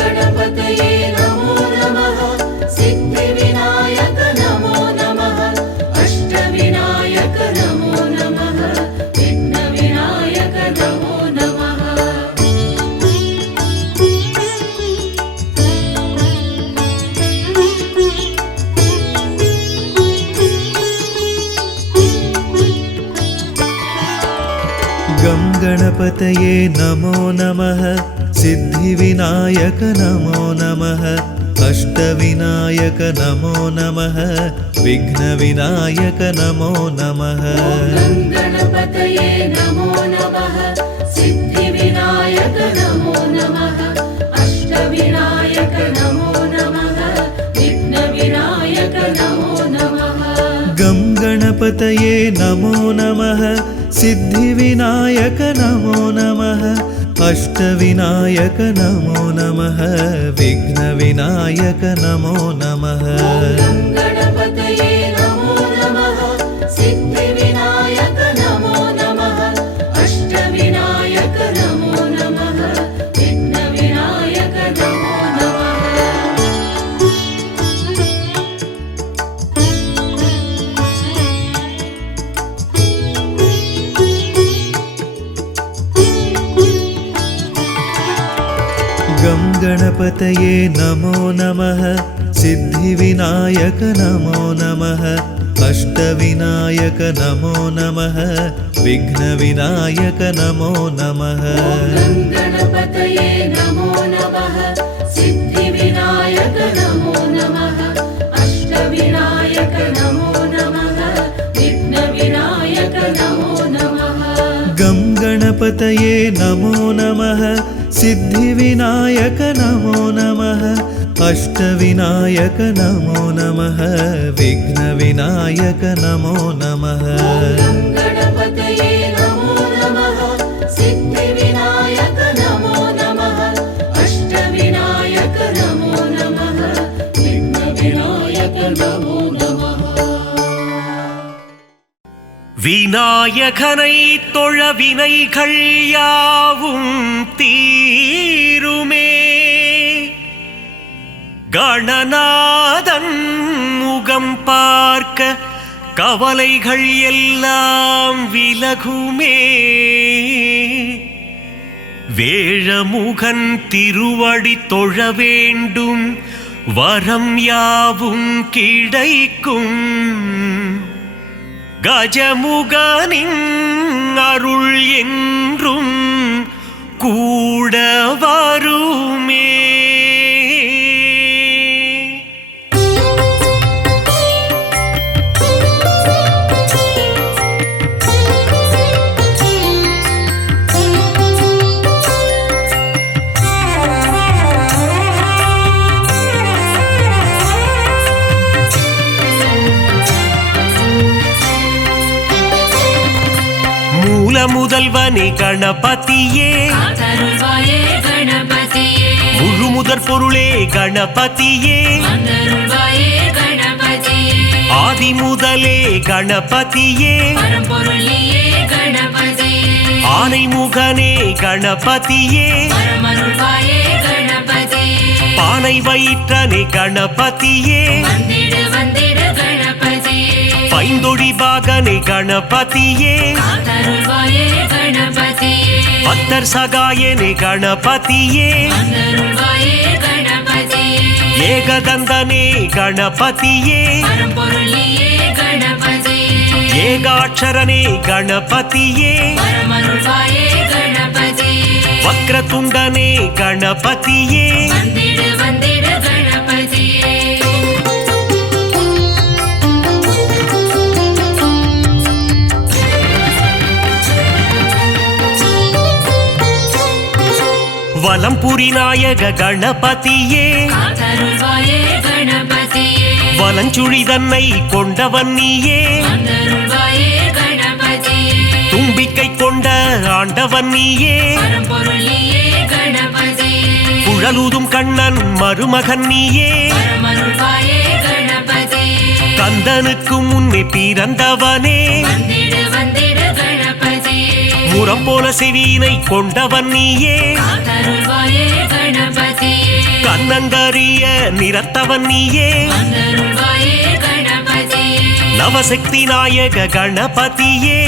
गणपतये नमो नमः सिद्धिविनायक नमो नमः अष्टविनायक नमो नमः विघ्नविनायक नमो नमः गं गणपतये नमो नमः सिद्धिविनायक नमो नमः अष्टविनायक नमो नमः विघ्नविनायक नमो नमः गणपतये नमो नमः सिद्धिविनायक नमो नमः अष्टविनायक नमो नमः विघ्नविनायक नमो नमः गं गणपतये नमो नमः सिद्धिविनायक नमो नमः अष्टविनायक नमो नमः विघ्नविनायक नमो नमः गणपतये नमो नमः सिद्धिविनायक नमो नमः अष्टविनायक नमो नमः विघ्नविनायक नमो नमः गं गणपतये नमो नमः सिद्धिविनायक नमो नमः अष्टविनायक नमो नमः विघ्नविनायक नमो नमः गणपतये नमो नमः सिद्धिविनायक नमो नमः अष्टविनायक नमो नमः विघ्नविनायक नमो नमः गं गणपतये नमो नमः सिद्धिविनायक नमो नमः अष्टविनायक नमो नमः विघ्नविनायक नमो नमः गणपतये नमो नमः सिद्धिविनायक नमो नमः விநாயகனை தொழ வினைகள் யாவும் தீருமே. கணநாதன் முகம் பார்க்க கவலைகள் எல்லாம் விலகுமே. வேழமுகன் திருவடி தொழ வேண்டும், வரம் யாவும் கிடைக்கும். கஜமுகனின் அருள் என்றும் கூட வருமே. முதல்வனே கணபதியே, முழு முதற் பொருளே கணபதியே, ஆதி முதலே கணபதியே, ஆனை முகனே கணபதியே, பானை வயிற்றனே கணபதியே, பைந்தொடி பாகனே கணபதியே, பத்தர் சகாயனே கணபதியே, ஏகதந்தனே கணபதியே, ஏகாட்சரனே கணபதியே, வக்ரதுண்டனே கணபதியே, வலம்புரி நாயக கணபதியே, வலஞ்சுழி தன்னை கொண்டவன் நீயே, தும்பிக்கை கொண்ட ஆண்டவன் நீயே, குழலூதும் கண்ணன் மருமகன் நீயே, கந்தனுக்கு முன்னே பிறந்தவனே, முரம் போல செவியினை கொண்டவன் நீயே, கண்ணங்கரிய நிறத்தவன் நீயே, நவசக்தி நாயக கணபதியே,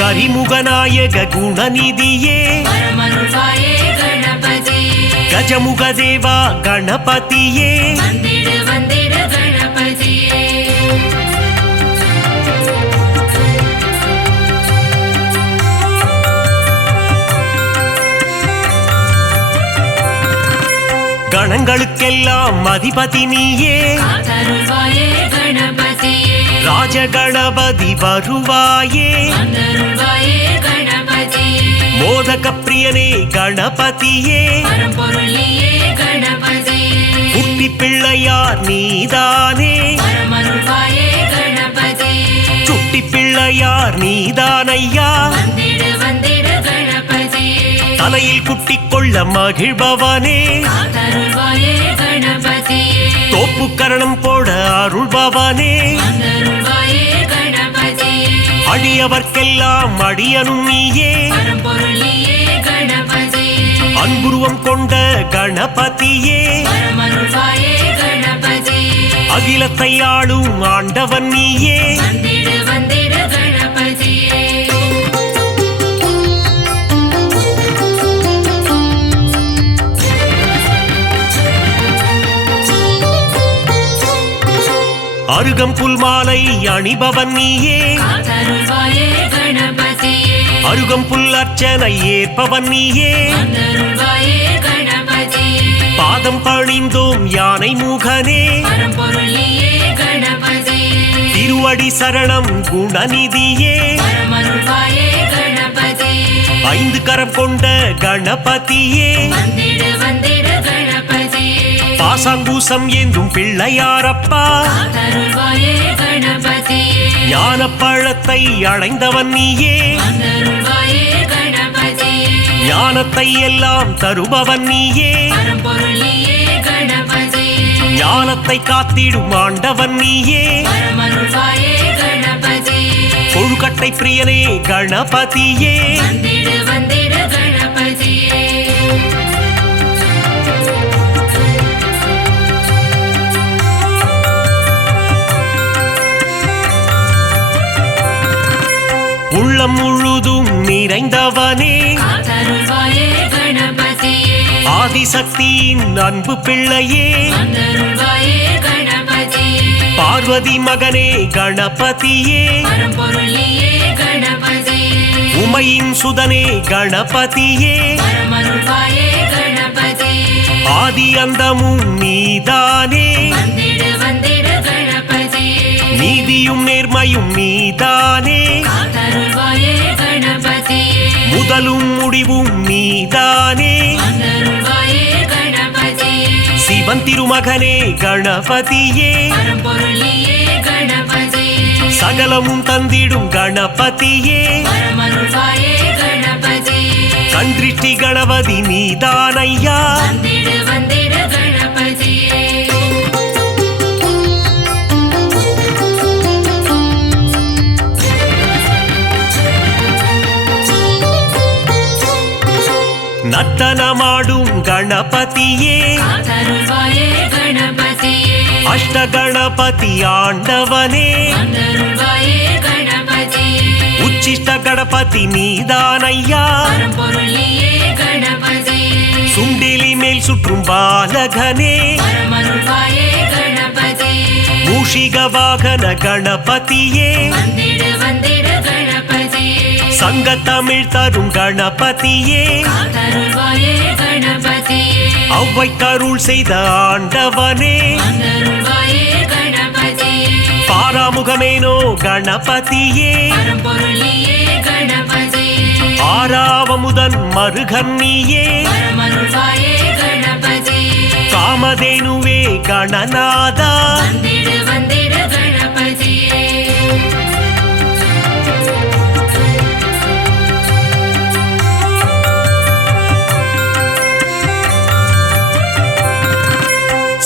கரிமுகநாயக குணநிதியே, கஜமுக தேவா கணபதியே, கணங்களுக்கெல்லாம் அதிபதி நீயே, ராஜகணபதி வருவாயே, மோதக பிரியனே கணபதியே, குட்டி பிள்ளையார் நீதானே, சுட்டி பிள்ளையார் நீதானையா, தலையில் குட்டிக் கொள்ள மகிழ்பவனே, தோப்பு கரணம் போட அருள்பவனே, அடியவர்க்கெல்லாம் அடியனும் நீயே, அன்புருவம் கொண்ட கணபதியே, அகிலத்தை ஆளும் ஆண்டவன் நீயே, அருகம்புல் மாலை அணிபவன் நீயே, அருகம்புல் அர்ச்சனை ஏற்பவன் நீயே, பாதம் பணிந்தோம் யானை முகனே, திருவடி சரணம் குணநிதியே, ஐந்து கரம் கொண்ட கணபதியே, பாசாங்கூசம் ஏந்தும் பிள்ளையாரப்பா, ஞான பழத்தை அடைந்தவன் நீயே, ஞானத்தை எல்லாம் தருபவன் நீயே, ஞான காலத்தை காத்திடும் ஆண்டவன் நீயே வரமருள்வாயே கணபதியே கொழுக்கட்டை பிரியனே கணபதியே வந்திடு வந்திடு கணபதியே உள்ளம் முழுதும் நிறைந்தவனே காத்தருள்வாயே கணபதியே ஆதிசக்தியின் அன்பு பிள்ளையே வந்தருள்வாயே கணபதியே பார்வதி மகனே கணபதியே பரம்பொருளியே கணபதியே உமையின் சுதனே கணபதியே வரமருள்வாயே கணபதியே ஆதி அந்தமும் நீதானே வந்திடு வந்திடு கணபதியே நீதியும் நேர்மையும் நீதானே காத்தருள்வாயே கணபதியே முதலும் முடிவும் நீதானே வந்தருள்வாயே கணபதியே சிவன் திருமகனே கணபதியே பரம்பொருளியே கணபதியே சகலமும் தந்திடும் கணபதியே வரமருள்வாயே கணபதியே கன்றிஷ்டி கணபதி நீதானையா வந்திடு வந்திடு கணபதியே நர்த்தனமாடும் கணபதியே காத்தருள்வாயே கணபதியே அஷ்ட கணபதி ஆண்டவனே வந்தருள்வாயே கணபதியே உச்சிஷ்ட கணபதி நீதானையா பரம்பொருளியே கணபதியே சுண்டிலி மேல் சுற்றும் பாலகனே வரமருள்வாயே கணபதியே மூஷிக வாகன கணபதியே வந்திடு வந்திடு கணபதியே சங்க தமிழ் தரும் கணபதியே காத்தருள்வாயே கணபதியே அவ்வை கருள் செய்த ஆண்டவனே வந்தருள்வாயே கணபதியே பாராமுகமேனோ கணபதியே பரம்பொருளியே கணபதியே ஆறாவமுதன் மருகன்னியே வரமருள்வாயே கணபதியே காமதேனுவே கணநாதா வந்திடு வந்திடு கணபதியே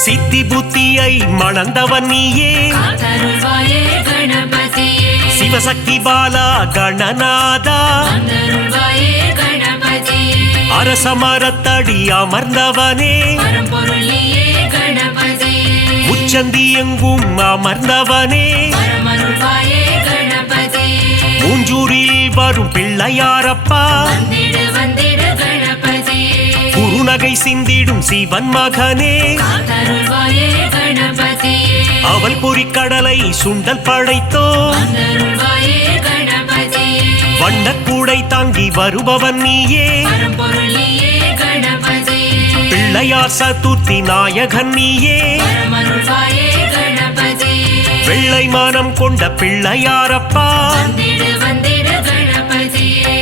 சித்தி புத்தியை மணந்தவன் நீயே காத்தருள்வாயே கணபதியே சிவசக்தி பாலா கணநாதா வந்தருள்வாயே கணபதியே அரசமரத்தடி அமர்ந்தவனே பரம்பொருளியே கணபதியே உச்சந்தி எங்கும் அமர்ந்தவனே வரமருள்வாயே கணபதியே மூஞ்சூரில் வரும் பிள்ளையாரப்பா வந்திடு வந்திடு கணபதியே குறுநகை சிந்திடும் சிவன் மகனே காத்தருள்வாயே கணபதியே அவள் பொறிக்கடலை சுண்டல் படைத்தோ வந்தருள்வாயே கணபதியே வண்ணக்கூடை தாங்கி வருபவன் நீயே பரம்பொருளியே கணபதியே பிள்ளையார் சதுர்த்தி நாயகன் நீயே வரமருள்வாயே கணபதியே வெள்ளை மானம் கொண்ட பிள்ளையாரப்பா வந்திடு வந்திடு கணபதியே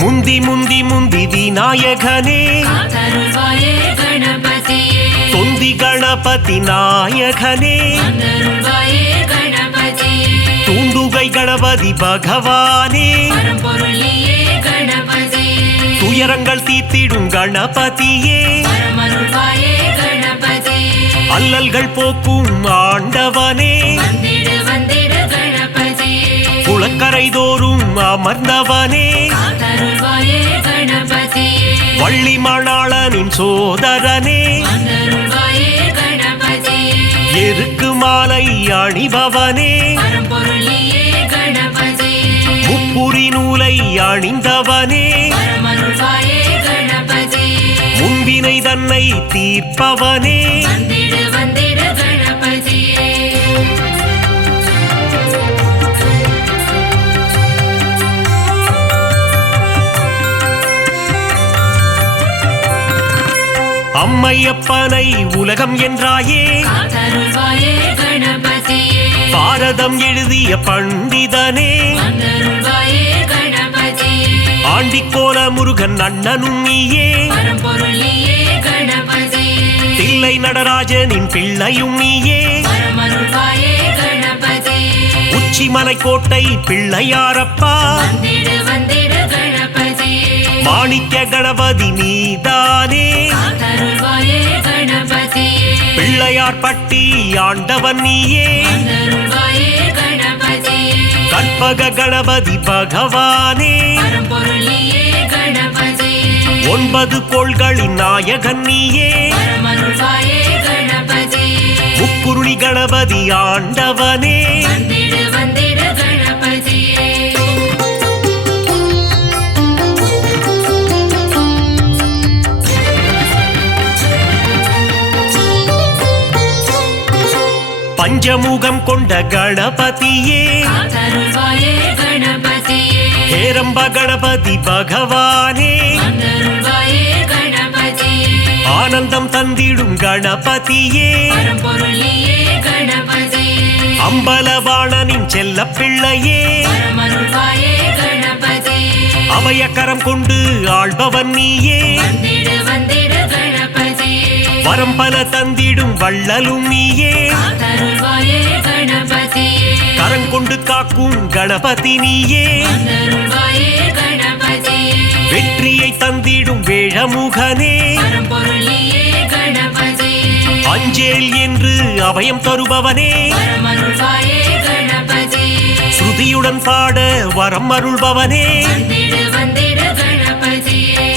முந்தி முந்தி முந்தி விநாயகனே காத்தருள்வாயே கணபதியே தொந்தி கணபதி நாயகனே வந்தருள்வாயே கணபதியே தூண்டுகை கணபதி பகவானே பரம்பொருளியே கணபதியே துயரங்கள் தீர்த்திடும் கணபதியே வரமருள்வாயே கணபதியே அல்லல்கள் போக்கும் ஆண்டவனே வந்திடு வந்திடு கணபதியே குளக்கரை தோறும் அமர்ந்தவனே காத்தருள்வாயே கணபதியே வள்ளி மணாளனின் சோதரனே வந்தருள்வாயே கணபதியே எருக்கு மாலை அணிபவனே பரம்பொருளியே கணபதியே முப்புரி நூலை அணிந்தவனே வரமருள்வாயே கணபதியே முன்பினை தன்னை தீர்ப்பவனே வந்திடு வந்திடு கணபதியே அம்மையப்பனை உலகம் என்றாயே காத்தருள்வாயே கணபதியே பாரதம் எழுதிய பண்டிதனே வந்தருள்வாயே கணபதியே ஆண்டிக்கோல முருகன் அண்ணனும் நீயே பரம்பொருளியே கணபதியே தில்லை நடராஜனின் பிள்ளையும் நீயே வரமருள்வாயே கணபதியே உச்சிமலை கோட்டை பிள்ளையாரப்பா வந்திடு வந்திடு கணபதியே மாணிக்க கணபதி நீதானே காத்தருள்வாயே கணபதியே பிள்ளையார் பட்டி ஆண்டவன் நீயே வந்தருள்வாயே கணபதியே கற்பக கணபதி பகவானே பரம்பொருள் நீயே கணபதியே 9 கோள்களின் நாயகன் நீயே பரமருள்வாயே கணபதியே முக்குருளி கணபதி ஆண்டவனே வந்திடு வந்திடு கணபதியே பஞ்சமுகம் கொண்ட கணபதியே காத்தருள்வாயே கணபதியே ஹேரம்ப கணபதி பகவானே வந்தருள்வாயே கணபதியே ஆனந்தம் தந்திடும் கணபதியே பரம்பொருள் நீயே கணபதியே அம்பலவாணனின் செல்ல பிள்ளையே பரமருள்வாயே கணபதியே அபயக்கரம் கொண்டு ஆள்பவன் நீயே வந்திடு வந்திடு கணபதியே வரம் பல தந்திடும் வள்ளலும் நீயே காத்தருள்வாயே கணபதியே கரங்கொண்டு காக்கும் கணபதி நீயே வந்தருள்வாயே கணபதியே வெற்றியை தந்திடும் வேழமுகனே பரம்பொருள் நீயே கணபதியே அஞ்சேல் என்று அபயம் தருபவனே பரமருள்வாயே கணபதியே ஸ்ருதியுடன் பாட வரம் அருள்பவனே வந்திடு வந்திடு கணபதியே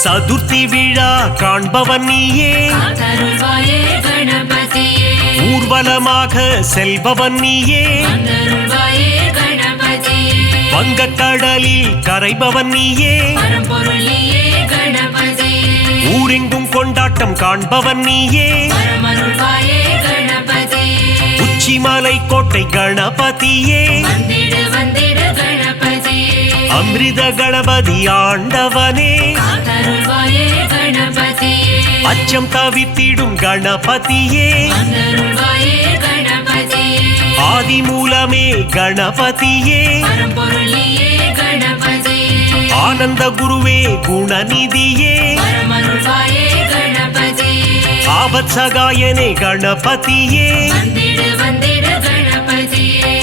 சதுர்த்தி விழா காண்பவன் நீயே காத்தருள்வாயே கணபதியே ஊர்வலமாக செல்பவன் நீயே வந்தருள்வாயே கணபதியே வங்கக்கடலில் கரைபவன் நீயே பரம்பொருள் நீயே கணபதியே ஊரெங்கும் கொண்டாட்டம் காண்பவன் நீயே பரமருள்வாயே கணபதியே உச்சிமலை கோட்டை கணபதியே வந்திடு வந்திடு கணபதியே அமிர்த கணபதி ஆண்டவனே காத்தருள்வாயே கணபதியே அச்சம் தவித்திடும் கணபதியே வந்தருள்வாயே கணபதியே ஆதி மூலமே கணபதியே பரம்பொருள் நீயே கணபதியே ஆனந்த குருவே குணநிதியே பரமருள்வாயே கணபதியே ஆபத் சகாயனே கணபதியே வந்திடு வந்திடு கணபதியே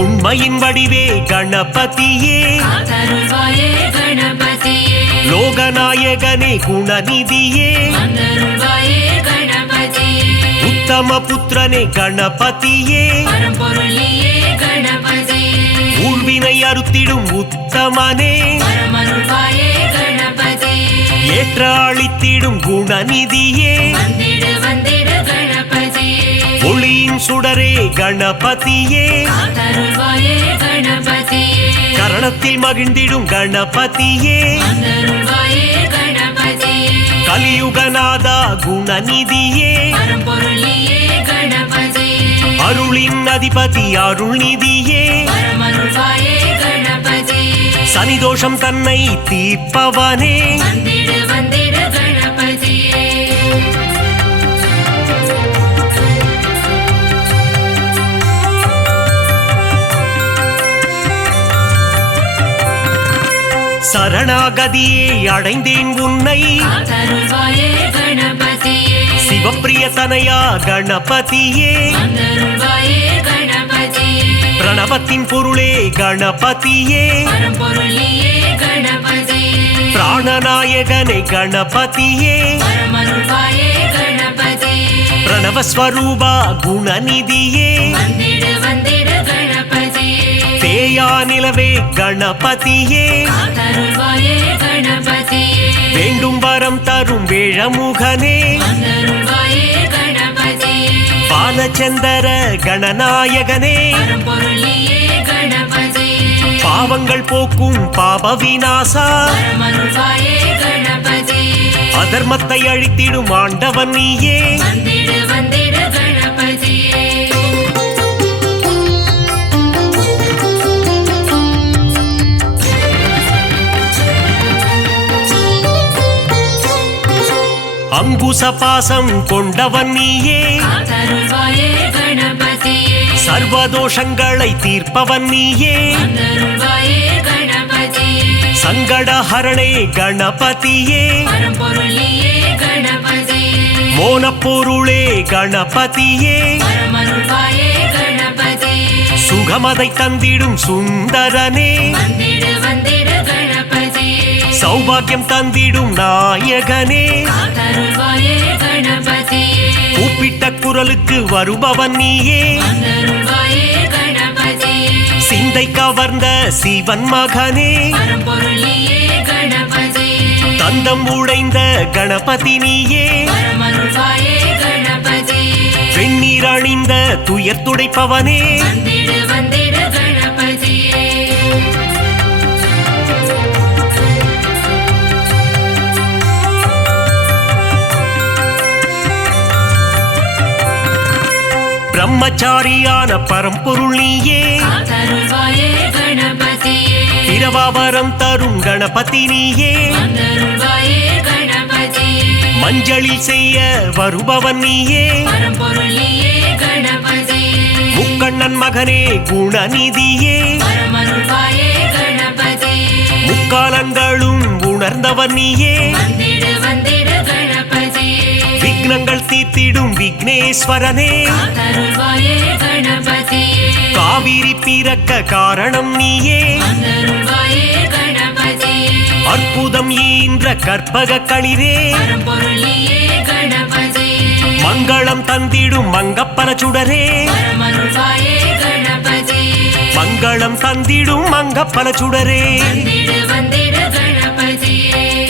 உண்மையின் வடிவே கணபதியே காத்தருள்வாயே கணபதியே லோகநாயகனே குணநிதியே வந்தருள்வாயே கணபதியே உத்தம புத்திரனே கணபதியே பரம்பொருள் நீயே கணபதியே ஊழ்வினை அறுத்திடும் உத்தமனே பரமருள்வாயே கணபதியே ஏற்ற அளித்திடும் குணநிதியே வந்திடு வந்திடு கணபதியே ஒளியின் சுடரே கணபதியே காத்தருள்வாயே கணபதியே கரணத்தில் மகிழ்ந்திடும் கணபதியே வந்தருள்வாயே கணபதியே கலியுகநாதா குணநிதியே பரம்பொருள் நீயே கணபதியே அருளின் அதிபதி அருள்நிதியே பரமருள்வாயே கணபதியே சனிதோஷம் தன்னை தீர்ப்பவனே வந்திடு வந்திடு கணபதியே சரணாகதியே அடைந்தேன் உன்னை காத்தருள்வாயே கணபதியே சிவப்பிரிய தனையா கணபதியே வந்தருள்வாயே கணபதியே பிரணவத்தின் பொருளே கணபதியே பரம்பொருள் நீயே கணபதியே பிராணநாயகனே கணபதியே பரமருள்வாயே கணபதியே பிரணவஸ்வரூபா குணநிதியே வந்திடு வந்திடு கணபதியே தேயா நிலவே கணபதியே காத்தருள்வாயே கணபதியே வேண்டும் வரம் தரும் வேழமுகனே வந்தருள்வாயே கணபதியே பாலச்சந்தர கணநாயகனே பரம்பொருள் நீயே கணபதியே பாவங்கள் போக்கும் பாப விநாசா பரமருள்வாயே கணபதியே அதர்மத்தை அழித்திடும் ஆண்டவன் நீயே வந்திடு வந்திடு கணபதியே அங்குச பாசம் கொண்டவன் நீயே காத்தருள்வாயே கணபதியே சர்வதோஷங்களை தீர்ப்பவன் நீயே வந்தருள்வாயே கணபதியே சங்கடஹரணே கணபதியே பரம்பொருள் நீயே கணபதியே மோனப்பொருளே கணபதியே பரமருள்வாயே கணபதியே சுகமதை தந்திடும் சுந்தரனே வந்திடு வந்திடு கணபதியே சௌபாகியம் தந்திடும் நாயகனே காத்தருள்வாயே கணபதியே கூப்பிட்ட குரலுக்கு வருபவன் நீயே வந்தருள்வாயே கணபதியே சிந்தை கவர்ந்த சிவன் மகனே பரம்பொருள் நீயே கணபதியே தந்தம் உடைந்த கணபதி நீயே பரமருள்வாயே கணபதியே வெண்ணீர் அணிந்த துயர் துடைப்பவனே வந்திடு வந்திடு கணபதியே பிரம்மச்சாரியான பரம்பொருள் நீயே காத்தருள்வாயே கணபதியே பிரபாவரம் தரும் கணபதி நீயே வந்தருள்வாயே கணபதியே மஞ்சளில் செய்ய வருபவன் நீயே பரம்பொருள் நீயே கணபதியே முக்கண்ணன் மகனே குணநிதியே பரமருள்வாயே கணபதியே முக்காலங்களும் உணர்ந்தவன் நீயே வந்திடு வந்திடு கணபதியே விக்னங்கள் தீர்த்திடும் விக்னேஸ்வரனே காத்தருள்வாயே கணபதியே காவிரி பிறக்க காரணம் நீயே வந்தருள்வாயே கணபதியே அற்புதம் ஈன்ற கற்பக களிரே பரம்பொருள் நீயே கணபதியே மங்களம் தந்திடும் மங்கப்பல சுடரே பரமருள்வாயே கணபதியே மங்களம் தந்திடும் மங்கப்பல சுடரே வந்திடு வந்திடு